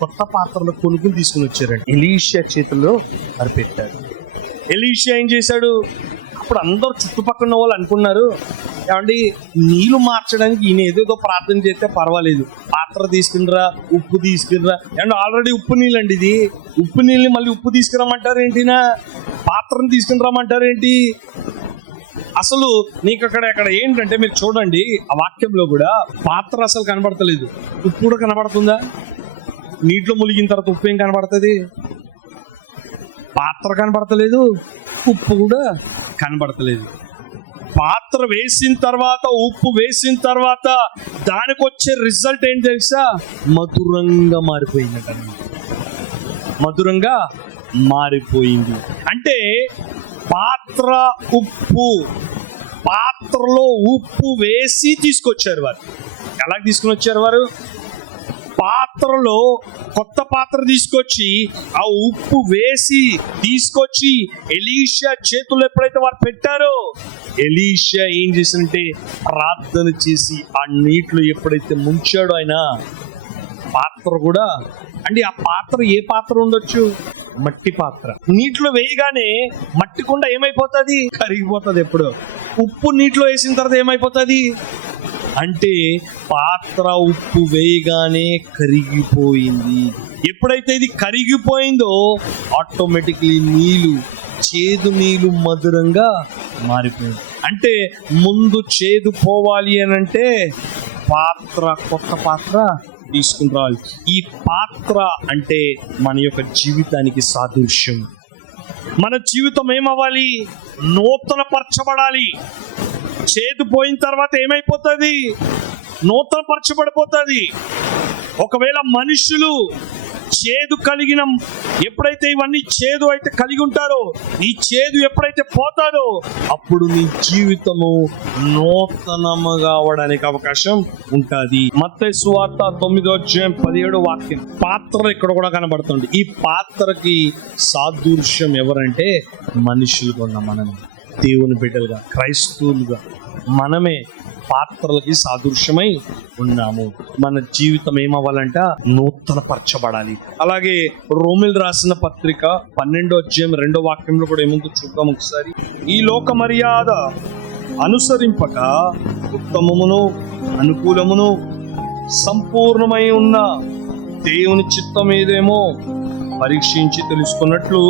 కొత్త పాత్రలు కొనుక్కుని తీసుకుని వచ్చారంట. ఎలీషా చేతుల్లో వారు పెట్టారు. ఎలీషా ఏం చేశాడు? అప్పుడు అందరూ చుట్టుపక్కల ఉన్న వాళ్ళు అనుకున్నారు, ఏమండి నీళ్లు మార్చడానికి ఈయన ఏదేదో ప్రార్థన చేస్తే పర్వాలేదు, పాత్ర తీసుకునిరా, ఉప్పు తీసుకునిరా. ఏమంటే ఆల్రెడీ ఉప్పు నీళ్ళు అండి ఇది, ఉప్పు నీళ్ళని మళ్ళీ ఉప్పు తీసుకురమ్మంటారు ఏంటినా? పాత్రను తీసుకుని రమ్మంటారు ఏంటి? అసలు నీకు అక్కడ ఏంటంటే, మీరు చూడండి ఆ వాక్యంలో కూడా పాత్ర అసలు కనబడతలేదు, ఉప్పు కూడా కనబడుతుందా? నీటిలో ములిగిన తర్వాత ఉప్పు ఏం కనబడుతుంది? పాత్ర కనబడతలేదు, ఉప్పు కూడా కనబడతలేదు. పాత్ర వేసిన తర్వాత, ఉప్పు వేసిన తర్వాత దానికి వచ్చే రిజల్ట్ ఏంటి తెలుసా? మధురంగా మారిపోయిందట. మధురంగా మారిపోయింది అంటే పాత్ర ఉప్పు, పాత్రలో ఉప్పు వేసి తీసుకొచ్చారు వారు. ఎలా తీసుకుని వచ్చారు వారు? పాత్రలో కొత్త పాత్ర తీసుకొచ్చి ఆ ఉప్పు వేసి తీసుకొచ్చి ఎలీషా చేతుల్లో ఎప్పుడైతే వారు పెట్టారో, ఎలీషా ఏం చేశారంటే ప్రార్థన చేసి ఆ నీటిలో ఎప్పుడైతే ముంచాడో ఆయన, పాత్ర కూడా అంటే ఆ పాత్ర ఏ పాత్ర ఉండొచ్చు? మట్టి పాత్ర. నీటిలో వేయగానే మట్టి కుండ ఏమైపోతుంది? కరిగిపోతుంది. ఎప్పుడు ఉప్పు నీటిలో వేసిన తర్వాత ఏమైపోతుంది అంటే పాత్ర ఉప్పు వేయగానే కరిగిపోయింది. ఎప్పుడైతే ఇది కరిగిపోయిందో ఆటోమేటిక్లీ నీళ్ళు, చేదు నీళ్ళు మధురంగా మారిపోయింది. అంటే ముందు చేదు పోవాలి అని అంటే పాత్ర, కొత్త పాత్ర తీసుకుని రావాలి. ఈ పాత్ర అంటే మన యొక్క జీవితానికి సాదృశ్యం. మన జీవితం ఏమవ్వాలి? నూతన పరచబడాలి. చేదు పోయిన తర్వాత ఏమైపోతుంది? నూతన పరచబడిపోతుంది. ఒకవేళ మనుషులు చేదు కలిగిన, ఎప్పుడైతే ఇవన్నీ చేదు అయితే కలిగి ఉంటారో, ఈ చేదు ఎప్పుడైతే పోతాడో అప్పుడు నీ జీవితము నూతనముగా అవడానికి అవకాశం ఉంటుంది. మత్తయి సువార్త 9వ అధ్యాయం 17వ వాక్యం. పాత్ర ఇక్కడ కూడా కనబడుతుంది. ఈ పాత్రకి సాదృశ్యం ఎవరంటే మనుషులుగా ఉన్న మనమే, దేవుని బిడ్డలుగా, క్రైస్తవులుగా మనమే పాత్రలకి సాదృశ్యమై ఉన్నాము. మన జీవితం ఏమవ్వాలంట? నూతన పరచబడాలి. అలాగే రోమిల్ రాసిన పత్రిక 12వ అధ్యాయం 2వ వాక్యంలో కూడా ఏముందో చూద్దాం ఒకసారి. ఈ లోక మర్యాద అనుసరింపక ఉత్తమమును అనుకూలమును సంపూర్ణమై ఉన్న దేవుని చిత్తం ఏదేమో పరీక్షించి తెలుసుకున్నట్లు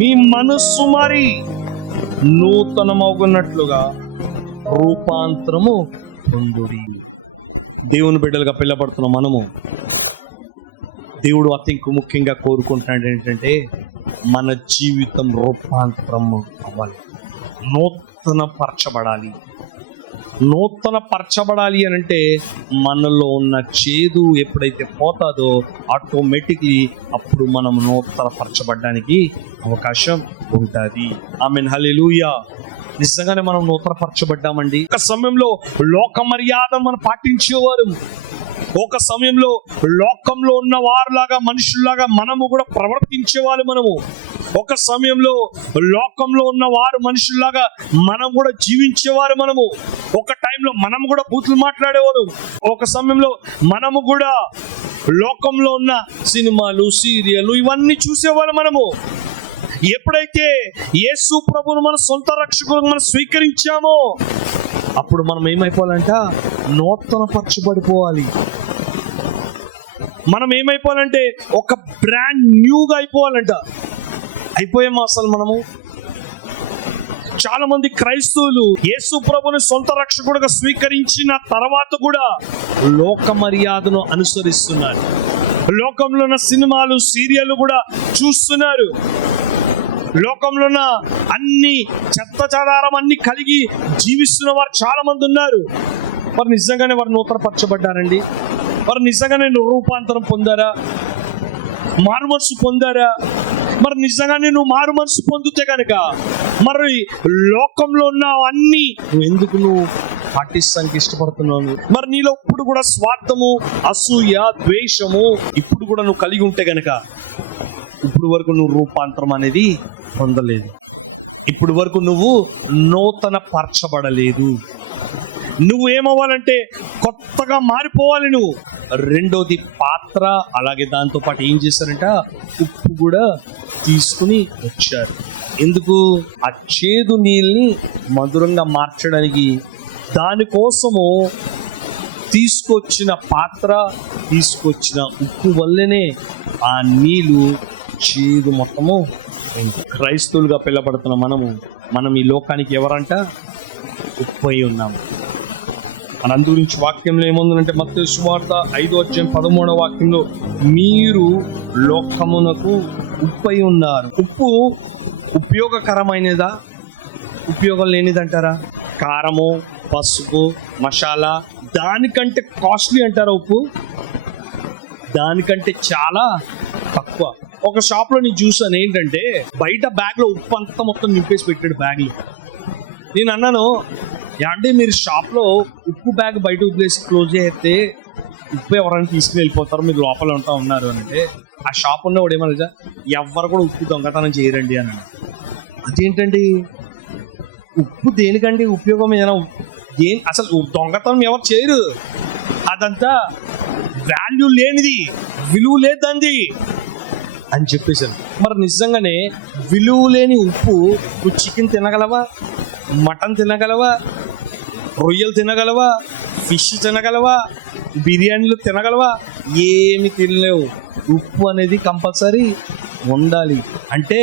మీ మనస్సు మరి నూతనమగునట్లుగా రూపాంతరము పొందుడి. దేవుని బిడ్డలుగా పిల్లబడుతున్న మనము, దేవుడు అతి ముఖ్యంగా కోరుకుంటున్నాడు ఏంటంటే మన జీవితం రూపాంతరం అవ్వాలి, నూతన పరచబడాలి. నూతన పరచబడాలి అని అంటే మనలో ఉన్న చేదు ఎప్పుడైతే పోతాదో ఆటోమేటిక్లీ అప్పుడు మనం నూతన పరచబడడానికి అవకాశం ఉంటుంది. ఆమేన్, హల్లెలూయా. నిజంగానే మనం నూతన పరచబడ్డామండి. ఒక సమయంలో లోక మర్యాద మనం పాటించేవారు, ఒక సమయంలో లోకంలో ఉన్న వారులాగా మనుషుల్లాగా మనము కూడా ప్రవర్తించేవాళ్ళు. మనము ఒక సమయంలో లోకంలో ఉన్న వారు మనుషుల్లాగా మనం కూడా జీవించేవారు. మనము ఒక టైంలో మనము కూడా బూతులు మాట్లాడేవారు. ఒక సమయంలో మనము కూడా లోకంలో ఉన్న సినిమాలు, సీరియల్ ఇవన్నీ చూసేవారు. మనము ఎప్పుడైతే యేసు ప్రభువును మన సొంత రక్షకులుగా మనం స్వీకరించామో అప్పుడు మనం ఏమైపోవాలంట, నూతన పరచబడిపోవాలి. మనం ఏమైపోవాలంటే ఒక బ్రాండ్ న్యూగా అయిపోవాలంట. అయిపోయామా అసలు మనము? చాలా మంది క్రైస్తవులు యేసు ప్రభువుని సొంత రక్షకుడుగా స్వీకరించిన తర్వాత కూడా లోక మర్యాదను అనుసరిస్తున్నారు. లోకంలో ఉన్న సినిమాలు, సీరియల్ కూడా చూస్తున్నారు. లోకంలో ఉన్న అన్ని చెత్త చెదారం అన్ని కలిగి జీవిస్తున్న వారు చాలా మంది ఉన్నారు. వారు నిజంగానే వారు నూతన పరచబడ్డారండి? వారు నిజంగానే రూపాంతరం పొందారా? మారు మనసు పొందారా? మరి నిజంగానే నువ్వు మారు మనసు పొందితే కనుక మరి లోకంలో ఉన్న అన్ని నువ్వు పాటిస్తానికి ఇష్టపడుతున్నావు? మరి నీలో ఇప్పుడు కూడా స్వార్థము, అసూయ, ద్వేషము ఇప్పుడు కూడా నువ్వు కలిగి ఉంటే కనుక ఇప్పుడు వరకు నువ్వు రూపాంతరం అనేది పొందలేదు. ఇప్పుడు వరకు నువ్వు నూతన పరచబడలేదు. నువ్వు ఏమవ్వాలంటే కొత్తగా మారిపోవాలి నువ్వు. రెండోది పాత్ర, అలాగే దాంతో పాటు ఏం చేశారంట, ఉప్పు కూడా తీసుకుని వచ్చారు. ఎందుకు? ఆ చేదు నీళ్ళని మధురంగా మార్చడానికి. దానికోసము తీసుకొచ్చిన పాత్ర, తీసుకొచ్చిన ఉప్పు వల్లనే ఆ నీళ్ళు చేదు మొత్తము. క్రైస్తవులుగా పిలబడుతున్న మనం ఈ లోకానికి ఎవరంట? ఉప్పు అయి ఉన్నాము. మన అందు గురించి వాక్యంలో ఏముందంటే మత్తయి సువార్త 5:13 వాక్యంలో, మీరు లోకమునకు ఉప్పు అయి ఉన్నారు. ఉప్పు ఉపయోగకరమైనదా, ఉపయోగం లేనిదంటారా? కారము, పసుపు, మసాలా దానికంటే కాస్ట్లీ అంటారా ఉప్పు? దానికంటే చాలా తక్కువ. ఒక షాప్ లో నేను చూసాను ఏంటంటే బయట బ్యాగ్ లో ఉప్పు అంతా మొత్తం నింపేసి పెట్టాడు బ్యాగ్ లో. నేను అన్నాను, అంటే మీరు షాప్ లో ఉప్పు బ్యాగ్ బయట వదిలేసి క్లోజ్ చేస్తే ఉప్పు ఎవరైనా తీసుకుని వెళ్ళిపోతారు, మీరు లోపల ఉంటా ఉన్నారు అని అంటే ఆ షాప్ ఉన్న వాడు ఏమన్నా, ఎవరు కూడా ఉప్పు దొంగతనం చేయరండి అని. అదేంటండి, ఉప్పు దేనికండి ఉపయోగం? ఏదైనా అసలు దొంగతనం ఎవరు చేయరు. అదంతా వాల్యూ లేనిది, విలువ లేదండి అని చెప్పేశాను. మరి నిజంగానే విలువ లేని ఉప్పు నువ్వు చికెన్ తినగలవా? మటన్ తినగలవా? రొయ్యలు తినగలవా? ఫిష్ తినగలవా? బిర్యానీలు తినగలవా? ఏమి తినలేవు. ఉప్పు అనేది కంపల్సరీ ఉండాలి. అంటే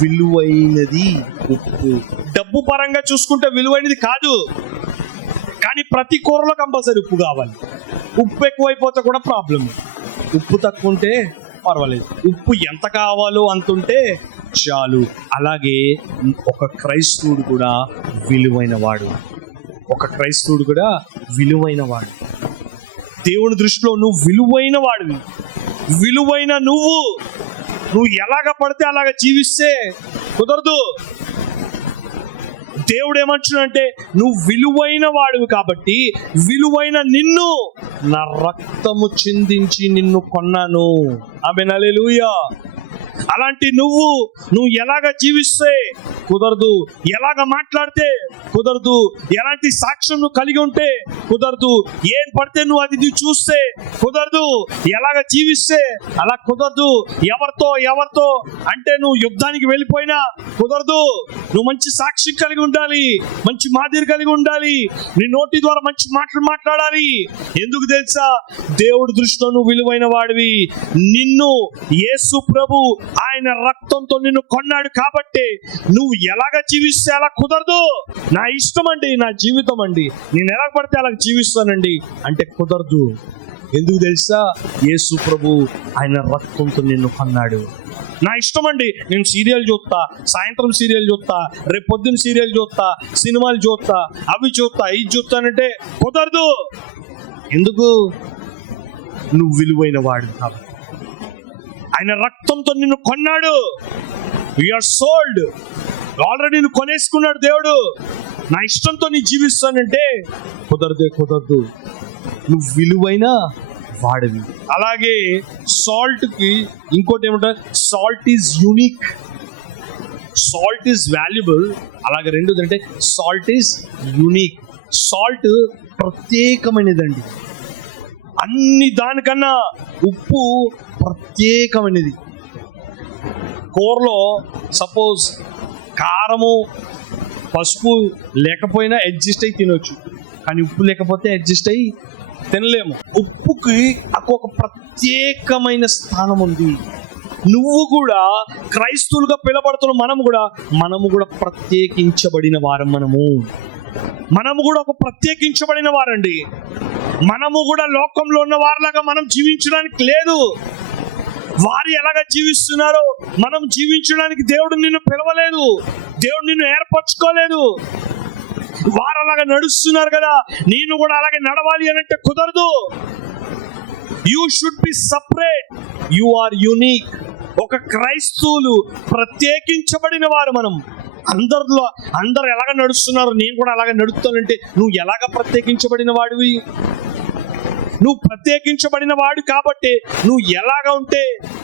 విలువైనది ఉప్పు. డబ్బు పరంగా చూసుకుంటే విలువైనది కాదు, కానీ ప్రతి కూరలో కంపల్సరీ ఉప్పు కావాలి. ఉప్పు ఎక్కువైపోతే కూడా ప్రాబ్లం, ఉప్పు తక్కువ ఉంటే పర్వాలేదు. ఉప్పు ఎంత కావాలో అంత ఉంటే చాలు. అలాగే ఒక క్రైస్తవుడు కూడా విలువైన వాడు. ఒక క్రైస్తవుడు కూడా విలువైన వాడు. దేవుని దృష్టిలో నువ్వు విలువైన వాడివి. విలువైన నువ్వు ఎలాగ పడితే అలాగ జీవిస్తే కుదరదు. దేవుడు ఏమంటున్నాడంటే నువ్వు విలువైన వాడివి కాబట్టి విలువైన నిన్ను నా రక్తము చిందించి నిన్ను కొన్నాను. ఆమేన్, హల్లెలూయా. అలాంటి నువ్వు ఎలాగ జీవిస్తే కుదరదు, ఎలాగ మాట్లాడితే కుదరదు, ఎలాంటి సాక్ష్యం నువ్వు కలిగి ఉంటే కుదరదు, ఏం పడితే నువ్వు అది చూస్తే కుదరదు, ఎలాగ జీవిస్తే అలా కుదరదు. ఎవరితో అంటే నువ్వు యుద్ధానికి వెళ్ళిపోయినా కుదరదు. నువ్వు మంచి సాక్షి కలిగి ఉండాలి, మంచి మాదిరి కలిగి ఉండాలి, నీ నోటి ద్వారా మంచి మాటలు మాట్లాడాలి. ఎందుకు తెలుసా? దేవుడి దృష్టిలో నువ్వు విలువైన వాడివి. నిన్ను యేసు ప్రభు ఆయన రక్తంతో నిన్ను కొన్నాడు కాబట్టి నువ్వు ఎలాగ జీవిస్తే అలా కుదరదు. నా ఇష్టం అండి, నా జీవితం అండి, నేను ఎలా పడితే అలా జీవిస్తానండి అంటే కుదరదు. ఎందుకు తెలుసా? యేసు ప్రభు ఆయన రక్తంతో నిన్ను కొన్నాడు. నా ఇష్టం అండి, నేను సీరియల్ చూస్తా, సాయంత్రం సీరియల్ చూస్తా, రేపు పొద్దున్న సీరియల్ చూస్తా, సినిమాలు చూస్తా, అవి చూస్తా, ఇది చూస్తానంటే కుదరదు. ఎందుకు? నువ్వు విలువైన వాడు కాబట్టి. ఆయన రక్తంతో నిన్ను కొన్నాడు. You're sold. ఆల్రెడీ నువ్వు కొనేసుకున్నాడు దేవుడు. నా ఇష్టంతో నీ జీవిస్తానంటే కుదరదు. నువ్వు విలువైన వాడివి. అలాగే సాల్ట్కి ఇంకోటి ఏమంటారు? Salt is unique, salt is valuable. అలాగే రెండోది అంటే సాల్ట్ ఈజ్ యూనిక్. సాల్ట్ ప్రత్యేకమైనదండి. అన్ని దానికన్నా ఉప్పు ప్రత్యేకమైనది. కూరలో సపోజ్ కారము పసుపు లేకపోయినా అడ్జస్ట్ అయ్యి తినొచ్చు, కానీ ఉప్పు లేకపోతే అడ్జస్ట్ అయ్యి తినలేము. ఉప్పుకి ఒక ప్రత్యేకమైన స్థానం ఉంది. నువ్వు కూడా క్రైస్తవులుగా పిలబడుతున్న మనము కూడా ప్రత్యేకించబడిన వారం. మనము కూడా ఒక ప్రత్యేకించబడిన వారండి. మనము కూడా లోకంలో ఉన్న వారిలాగా మనం జీవించడానికి లేదు. వారు ఎలాగ జీవిస్తున్నారో మనం జీవించడానికి దేవుడు నిన్ను పిలవలేదు, దేవుడు నిన్ను ఏర్పరచుకోలేదు. వారు అలాగ నడుస్తున్నారు కదా, నేను కూడా అలాగే నడవాలి అని అంటే కుదరదు. You should be separate, you are unique. ఒక క్రైస్తవులు ప్రత్యేకించబడిన వారు. అందరూ ఎలాగ నడుస్తున్నారు, నేను కూడా అలాగే నడుస్తానంటే నువ్వు ఎలాగ ప్రత్యేకించబడిన వాడివి? నువ్వు ప్రత్యేకించబడిన వాడు కాబట్టి నువ్వు ఎలాగ ఉంటే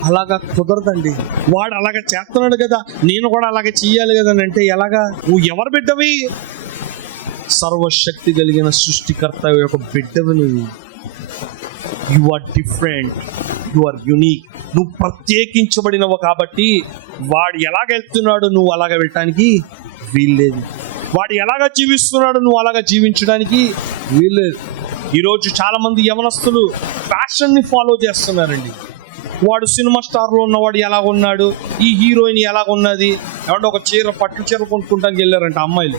అలాగా కుదరదండి. వాడు అలాగ చేస్తున్నాడు కదా, నేను కూడా అలాగే చెయ్యాలి కదా అని అంటే ఎలాగా? నువ్వు ఎవరు బిడ్డవి? సర్వశక్తి కలిగిన సృష్టికర్త యొక్క బిడ్డవి నువ్వు. You are different, you are unique. నువ్వు ప్రత్యేకించబడినవు కాబట్టి వాడు ఎలాగ వెళ్తున్నాడు నువ్వు అలాగ వెళ్ళటానికి వీల్లేదు. వాడు ఎలాగ జీవిస్తున్నాడు నువ్వు అలాగ జీవించడానికి వీల్లేదు. ఈరోజు చాలా మంది యవనస్తులు ఫ్యాషన్ని ఫాలో చేస్తున్నారండి. వాడు సినిమా స్టార్లో ఉన్నవాడు ఎలాగ ఉన్నాడు, ఈ హీరోయిన్ ఎలాగ ఉన్నది. ఏమంటే ఒక పట్టు చీర కొనుక్కుంటానికి వెళ్ళారంట అమ్మాయిలు.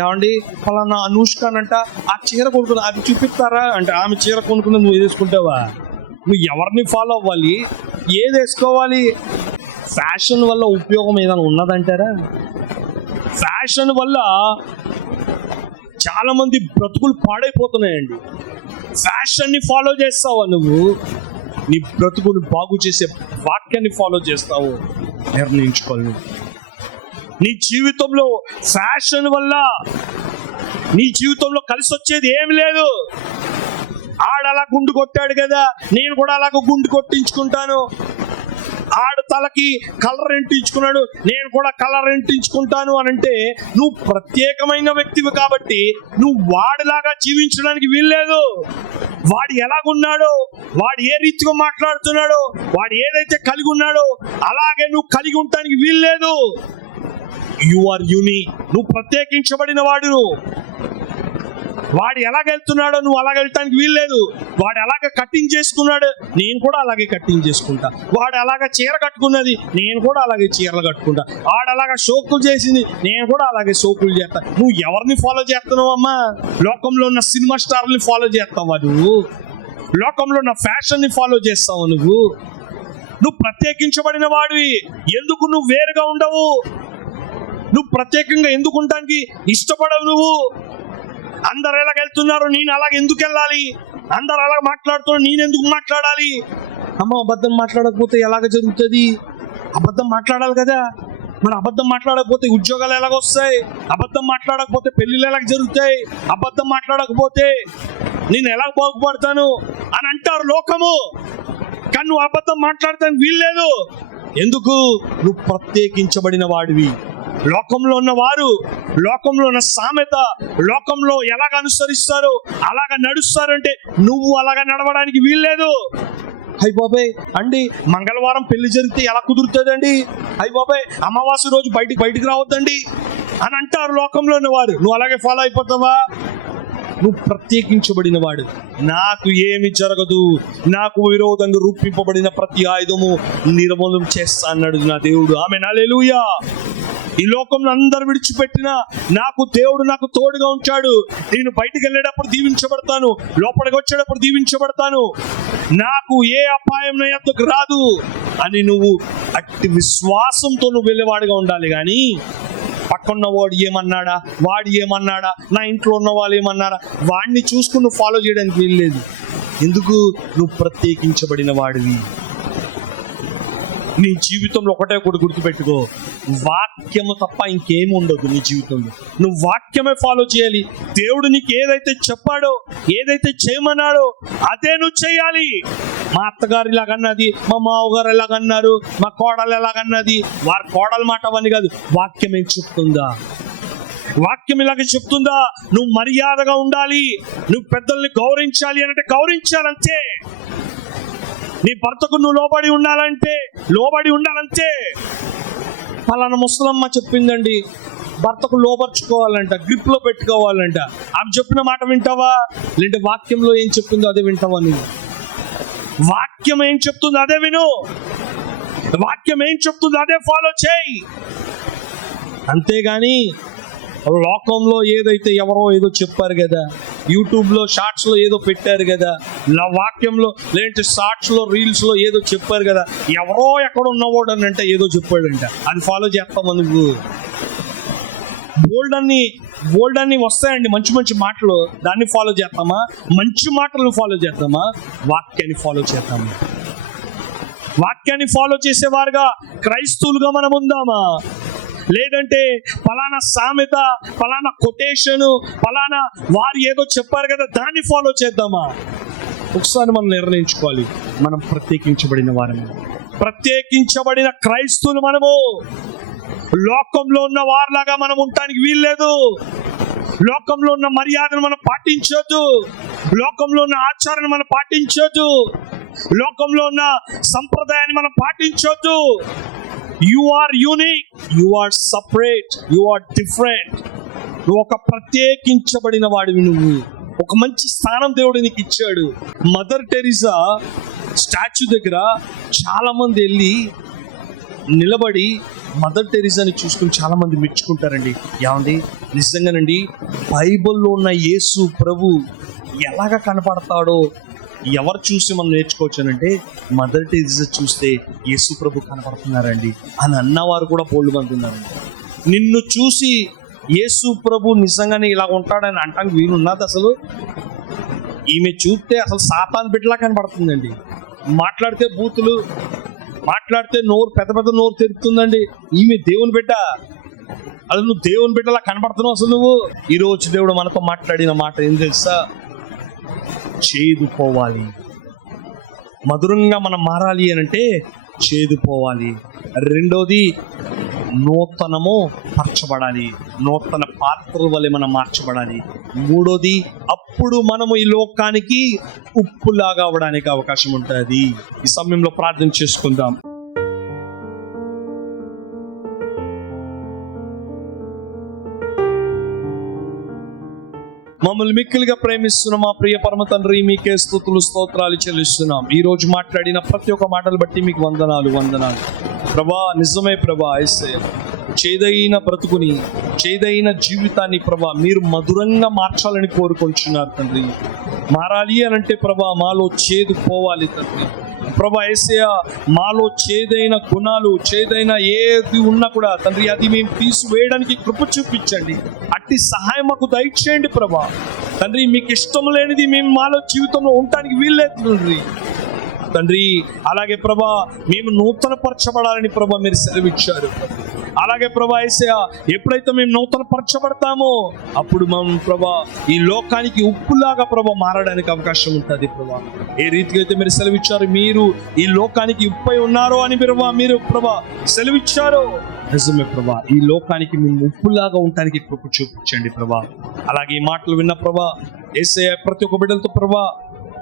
ఏమండి ఫలానా అనుష్కానంట ఆ చీర కొనుక్కున్నా, అది చూపిస్తారా అంటే ఆమె చీర కొనుక్కున్నా నువ్వు వేసుకుంటావా? నువ్వు ఎవరిని ఫాలో అవ్వాలి, ఏది వేసుకోవాలి? ఫ్యాషన్ వల్ల ఉపయోగం ఏదైనా ఉన్నదంటారా? ఫ్యాషన్ వల్ల చాలా మంది బ్రతుకులు పాడైపోతున్నాయండి. ఫ్యాషన్ని ఫాలో చేస్తావా నువ్వు? నీ బ్రతుకుని బాగు చేసే వాక్యాన్ని ఫాలో చేస్తావు? నిర్ణయించుకోవాలి. నీ జీవితంలో ఫ్యాషన్ వల్ల నీ జీవితంలో కలిసి వచ్చేది ఏమి లేదు. ఆడలా గుండు కొట్టాడు కదా, నేను కూడా అలాగ గుండు కొట్టించుకుంటాను. ఆడు తలకి కలర్ ఎంటించుకున్నాడు, నేను కూడా కలర్ ఎంటించుకుంటాను అని అంటే నువ్వు ప్రత్యేకమైన వ్యక్తివి కాబట్టి నువ్వు వాడిలాగా జీవించడానికి వీల్లేదు. వాడు ఎలాగున్నాడో, వాడు ఏ రీతిగా మాట్లాడుతున్నాడో, వాడు ఏదైతే కలిగి ఉన్నాడో అలాగే నువ్వు కలిగి ఉండటానికి వీల్లేదు. You are unique. నువ్వు ప్రత్యేకించబడిన వాడు. వాడు ఎలాగెళ్తున్నాడో నువ్వు అలాగ వెళ్ళటానికి వీల్లేదు. వాడు ఎలాగ కట్టింగ్ చేసుకున్నాడు, నేను కూడా అలాగే కట్టింగ్ చేసుకుంటా. వాడు అలాగ చీర కట్టుకున్నది, నేను కూడా అలాగే చీరలు కట్టుకుంటా. వాడు అలాగ షోకులు చేసింది, నేను కూడా అలాగే షోకులు చేస్తా. నువ్వు ఎవరిని ఫాలో చేస్తున్నావు అమ్మా? లోకంలో ఉన్న సినిమా స్టార్ని ఫాలో చేస్తావా నువ్వు? లోకంలో ఉన్న ఫ్యాషన్ని ఫాలో చేస్తావు నువ్వు? నువ్వు ప్రత్యేకించబడిన వాడివి. ఎందుకు నువ్వు వేరుగా ఉండవు? నువ్వు ప్రత్యేకంగా ఎందుకు ఉండడానికి ఇష్టపడవు? నువ్వు అందరు ఎలాగ వెళ్తున్నారు, నేను అలాగ ఎందుకు వెళ్ళాలి? అందరు అలాగ మాట్లాడుతున్నారు, నేను ఎందుకు మాట్లాడాలి? అమ్మ అబద్ధం మాట్లాడకపోతే ఎలాగ జరుగుతుంది? అబద్ధం మాట్లాడాలి కదా. మరి అబద్ధం మాట్లాడకపోతే ఉద్యోగాలు ఎలాగ వస్తాయి? అబద్ధం మాట్లాడకపోతే పెళ్ళిళ్ళు ఎలాగ జరుగుతాయి? అబద్ధం మాట్లాడకపోతే నేను ఎలా బాగుపడతాను అని అంటారు లోకము. కానీ నువ్వు అబద్ధం మాట్లాడతానికి వీల్లేదు. ఎందుకు? నువ్వు ప్రత్యేకించబడిన వాడివి. లోకంలో ఉన్న వారు, లోకంలో ఉన్న సామెత, లోకంలో ఎలాగ అనుసరిస్తారో అలాగ నడుస్తారంటే నువ్వు అలాగ నడవడానికి వీల్లేదు. అయ్య బాబాయ్ అండి, మంగళవారం పెళ్లి జరిగితే ఎలా కుదురుతుందండి? అయ్య బాబాయ్ అమావాస్య రోజు బయటికి రావద్దండి అని అంటారు లోకంలో ఉన్నవారు. నువ్వు అలాగే ఫాలో అయిపోతావా? నువ్వు ప్రత్యేకించబడిన వాడు. నాకు ఏమి జరగదు, నాకు విరోధంగా రూపింపబడిన ప్రతి ఆయుధము నిర్మూలన చేస్తా అన్నాడు నా దేవుడు. ఆమేన్, హల్లెలూయా. ఈ లోకంలో అందరు విడిచిపెట్టినా దేవుడు నాకు తోడుగా ఉంచాడు. నేను బయటికి వెళ్ళేటప్పుడు దీవించబడతాను, లోపలికి వచ్చేటప్పుడు దీవించబడతాను, నాకు ఏ అపాయం నా యొద్దకు రాదు అని నువ్వు అట్టి విశ్వాసంతో నువ్వు వెళ్ళేవాడిగా ఉండాలి. కానీ పక్కన్న వాడు ఏమన్నాడా, వాడు ఏమన్నాడా, నా ఇంట్లో ఉన్న వాళ్ళు ఏమన్నారా, వాడిని చూసుకుని నువ్వు ఫాలో చేయడానికి వీల్లేదు. ఎందుకు? నువ్వు ప్రత్యేకించబడిన వాడివి. నీ జీవితంలో ఒకటే గుర్తుపెట్టుకో, వాక్యము తప్ప ఇంకేమి ఉండదు నీ జీవితంలో. నువ్వు వాక్యమే ఫాలో చేయాలి. దేవుడు నీకు ఏదైతే చెప్పాడో, ఏదైతే చేయమన్నాడో అదే నువ్వు చేయాలి. మా అత్తగారు ఇలాగన్నది, మా మావగారు ఎలాగన్నారు, మా కోడలు ఎలాగన్నది, వారి కోడల మాట అవన్నీ కాదు. వాక్యం ఏం చెప్తుందా? వాక్యం ఇలాగ చెప్తుందా? నువ్వు మర్యాదగా ఉండాలి, నువ్వు పెద్దల్ని గౌరవించాలి అంటే గౌరవించాలంతే. నీ భర్తకు నువ్వు లోబడి ఉండాలంటే. పలానా ముసలమ్మ చెప్పిందండి, భర్తకు లోపరుచుకోవాలంట, గ్రిప్ లో పెట్టుకోవాలంట. ఆమె చెప్పిన మాట వింటావా? లేదంటే వాక్యంలో ఏం చెప్తుందో అదే వింటావా? నువ్వు వాక్యం ఏం చెప్తుందో అదే విను, వాక్యం ఏం చెప్తుందో అదే ఫాలో చేయి. అంతేగాని లోకంలో ఏదైతే ఎవరో ఏదో చెప్పారు కదా, యూట్యూబ్ లో షార్ట్స్ లో ఏదో పెట్టారు కదా, వాక్యంలో లేదంటే షార్ట్స్ లో రీల్స్ లో ఏదో చెప్పారు కదా, ఎవరో ఎక్కడ ఉన్నవాడు అని అంటే ఏదో చెప్పాడంట, అది ఫాలో చేస్తామా? నువ్వు బోల్డ్ అన్ని వస్తాయండి మంచి మంచి మాటలు, దాన్ని ఫాలో చేస్తామా? మంచి మాటలను ఫాలో చేద్దామా? వాక్యాన్ని ఫాలో చేద్దామా? వాక్యాన్ని ఫాలో చేసేవారుగా క్రైస్తవులుగా మనం ఉందామా? లేదంటే ఫలానా సామెత, ఫలానా కొటేషన్, ఫలానా వారు ఏదో చెప్పారు కదా దాన్ని ఫాలో చేద్దామా? ఒకసారి మనం నిర్ణయించుకోవాలి. మనం ప్రత్యేకించబడిన వారము, ప్రత్యేకించబడిన క్రైస్తవులు మనము. లోకంలో ఉన్న వారిలాగా మనం ఉండటానికి వీల్లేదు. లోకంలో ఉన్న మర్యాదను మనం పాటించొద్దు, లోకంలో ఉన్న ఆచారాన్ని మనం పాటించొద్దు, లోకంలో ఉన్న సంప్రదాయాన్ని మనం పాటించొద్దు. You are unique, you are separate, you are different. నువ్వు ఒక ప్రత్యేకించబడిన వాడివి. నువ్వు ఒక మంచి స్థానం దేవుడు నీకు ఇచ్చాడు. మదర్ టెరిసా స్టాచ్యూ దగ్గర చాలా మంది వెళ్ళి నిలబడి మదర్ టెరిసాని చూసుకుని చాలా మంది మెచ్చుకుంటారండి. ఏమండి, నిజంగానండి బైబిల్లో ఉన్న యేసు ప్రభు ఎలాగ కనపడతాడో ఎవరు చూసి మనం నేర్చుకోవచ్చానంటే, మదర్ టెరిసా చూస్తే యేసు ప్రభు కనపడుతున్నారండి అని అన్నవారు కూడా బోల్డ్ మంది ఉన్నారండి. నిన్ను చూసి యేసు ప్రభు నిజంగానే ఇలా ఉంటాడని అంటానికి వీలున్నది? అసలు ఈమె చూస్తే అసలు సాతాను బిడ్డలా కనపడుతుందండి. మాట్లాడితే బూతులు, మాట్లాడితే నోరు పెద్ద నోరు తెరుతుందండి. ఈమె దేవుని బిడ్డ, అసలు నువ్వు దేవుని బిడ్డలా కనపడుతున్నావు. అసలు నువ్వు ఈరోజు దేవుడు మనతో మాట్లాడిన మాట ఏం తెలుసా? చేదు పోవాలి. మధురంగా మనం మారాలి అంటే చేదు పోవాలి. రెండోది, నూతనము పరచబడాలి, నూతన పాత్రల వలె మనం మార్చబడాలి. మూడోది, అప్పుడు మనము ఈ లోకానికి ఉప్పులాగా అవడానికి అవకాశం ఉంటుంది. ఈ సమయంలో ప్రార్థన చేసుకుందాం. మమ్మల్ని మిక్కిలిగా ప్రేమిస్తున్న మా ప్రియ పరమ తండ్రి, మీకే స్తుతులు స్తోత్రాలు చెల్లిస్తున్నాం. ఈ రోజు మాట్లాడిన ప్రతి ఒక్క మాటలు బట్టి మీకు వందనాలు. ప్రభా, నిజమే ప్రభా, యేసయ్య చేదైన బ్రతుకుని, చేదైన జీవితాన్ని ప్రభా మీరు మధురంగా మార్చాలని కోరుకొంటున్నారు తండ్రి. మారాలి అని అంటే ప్రభా మాలో చేదు పోవాలి తండ్రి. ప్రభా యేసయ్య మాలో చేదైన గుణాలు, చేదైన ఏది ఉన్నా కూడా తండ్రి అది మేము తీసివేయడానికి కృప చూపించండి. అట్టి సహాయం మాకు దయచేయండి ప్రభా. తండ్రి మీకు ఇష్టం లేనిది మేము మాలో జీవితంలో ఉండటానికి వీల్లేదు తండ్రి. అలాగే ప్రభా మేము నూతన పరచబడాలని ప్రభా మీరు సెలవిచ్చారు. అలాగే ప్రభా యేసయ్య ఎప్పుడైతే మేము నూతన పరచబడతామో అప్పుడు మనం ప్రభా ఈ లోకానికి ఉప్పులాగా ప్రభా మారడానికి అవకాశం ఉంటుంది ప్రభా. ఏ రీతిగా అయితే మీరు సెలవిచ్చారు, మీరు ఈ లోకానికి ఉప్పై ఉన్నారో అని మీరు ప్రభా సెలవిచ్చారో నిజమే ప్రభా. ఈ లోకానికి మేము ఉప్పులాగా ఉండటానికి కృప చూపించండి ప్రభా. అలాగే ఈ మాటలు విన్న ప్రభా యేసయ్య ప్రతి ఒక్క బిడ్డలతో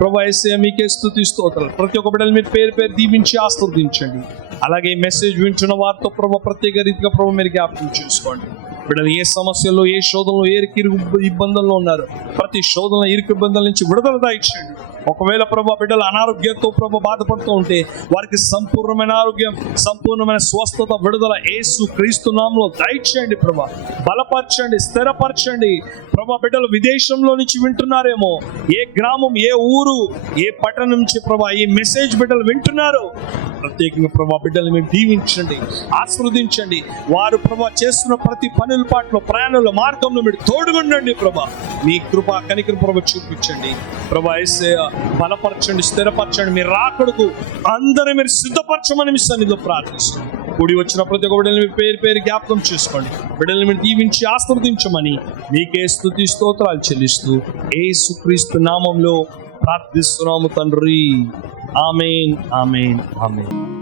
ప్రభా యేసయ్య మీకే స్తుతి స్తోత్రాలు. ప్రతి ఒక్క బిడ్డలు మీరు పేరు దీవించి ఆశీర్వదించండి. అలాగే మెసేజ్ వింటున్న వారితో ప్రభా ప్రత్యేక రీతిగా ప్రభా మీరు జ్ఞాపకం చేసుకోండి. బిడ్డలు ఏ సమస్యల్లో, ఏ శోధనలో, ఏ ఇరుకు ఇబ్బందుల్లో ఉన్నారు, ప్రతి శోధన ఇరుకు ఇబ్బందుల నుంచి విడుదల దయచేయండి. ఒకవేళ ప్రభా బిడ్డలు అనారోగ్యంతో ప్రభా బాధపడుతూ ఉంటే వారికి సంపూర్ణమైన ఆరోగ్యం, సంపూర్ణమైన స్వస్థత, విడుదల యేసు క్రీస్తు నామములో దయచేయండి ప్రభా. బలపరచండి, స్థిరపరచండి ప్రభా. బిడ్డలు విదేశంలో నుంచి వింటున్నారేమో, ఏ గ్రామం, ఏ ఊరు, ఏ పట్టణం నుంచి ప్రభా ఈ మెసేజ్ బిడ్డలు వింటున్నారు. ప్రత్యేకంగా ప్రభా బిడ్డలు మీరు దీవించండి, ఆశీర్వదించండి. వారు ప్రభా చేస్తున్న ప్రతి పనుల పాటలో, ప్రయాణంలో, మార్గంలో మీరు తోడుగుండండి ప్రభా. మీ కృప కనికరం ప్రభా చూపించండి ప్రభా. యేసయ్య బలపరచండి, స్థిరపరచండి. మీరు రాకడకు అందరూ మీరు సిద్ధపరచమని మీ సన్నిధిలో ప్రార్థిస్తున్నాం. కూడి వచ్చిన ప్రతి ఒక్క బిడ్డల్ని మీరు పేరు పేరు జ్ఞాపకం చేసుకోండి. బిడ్డల్ని మీరు దీవించి ఆశీర్వదించమని మీకే స్తుతి స్తోత్రాలు చెల్లిస్తూ యేసుక్రీస్తు నామంలో ప్రార్థిస్తున్నాము తండ్రి. ఆమేన్, ఆమేన్, ఆమేన్.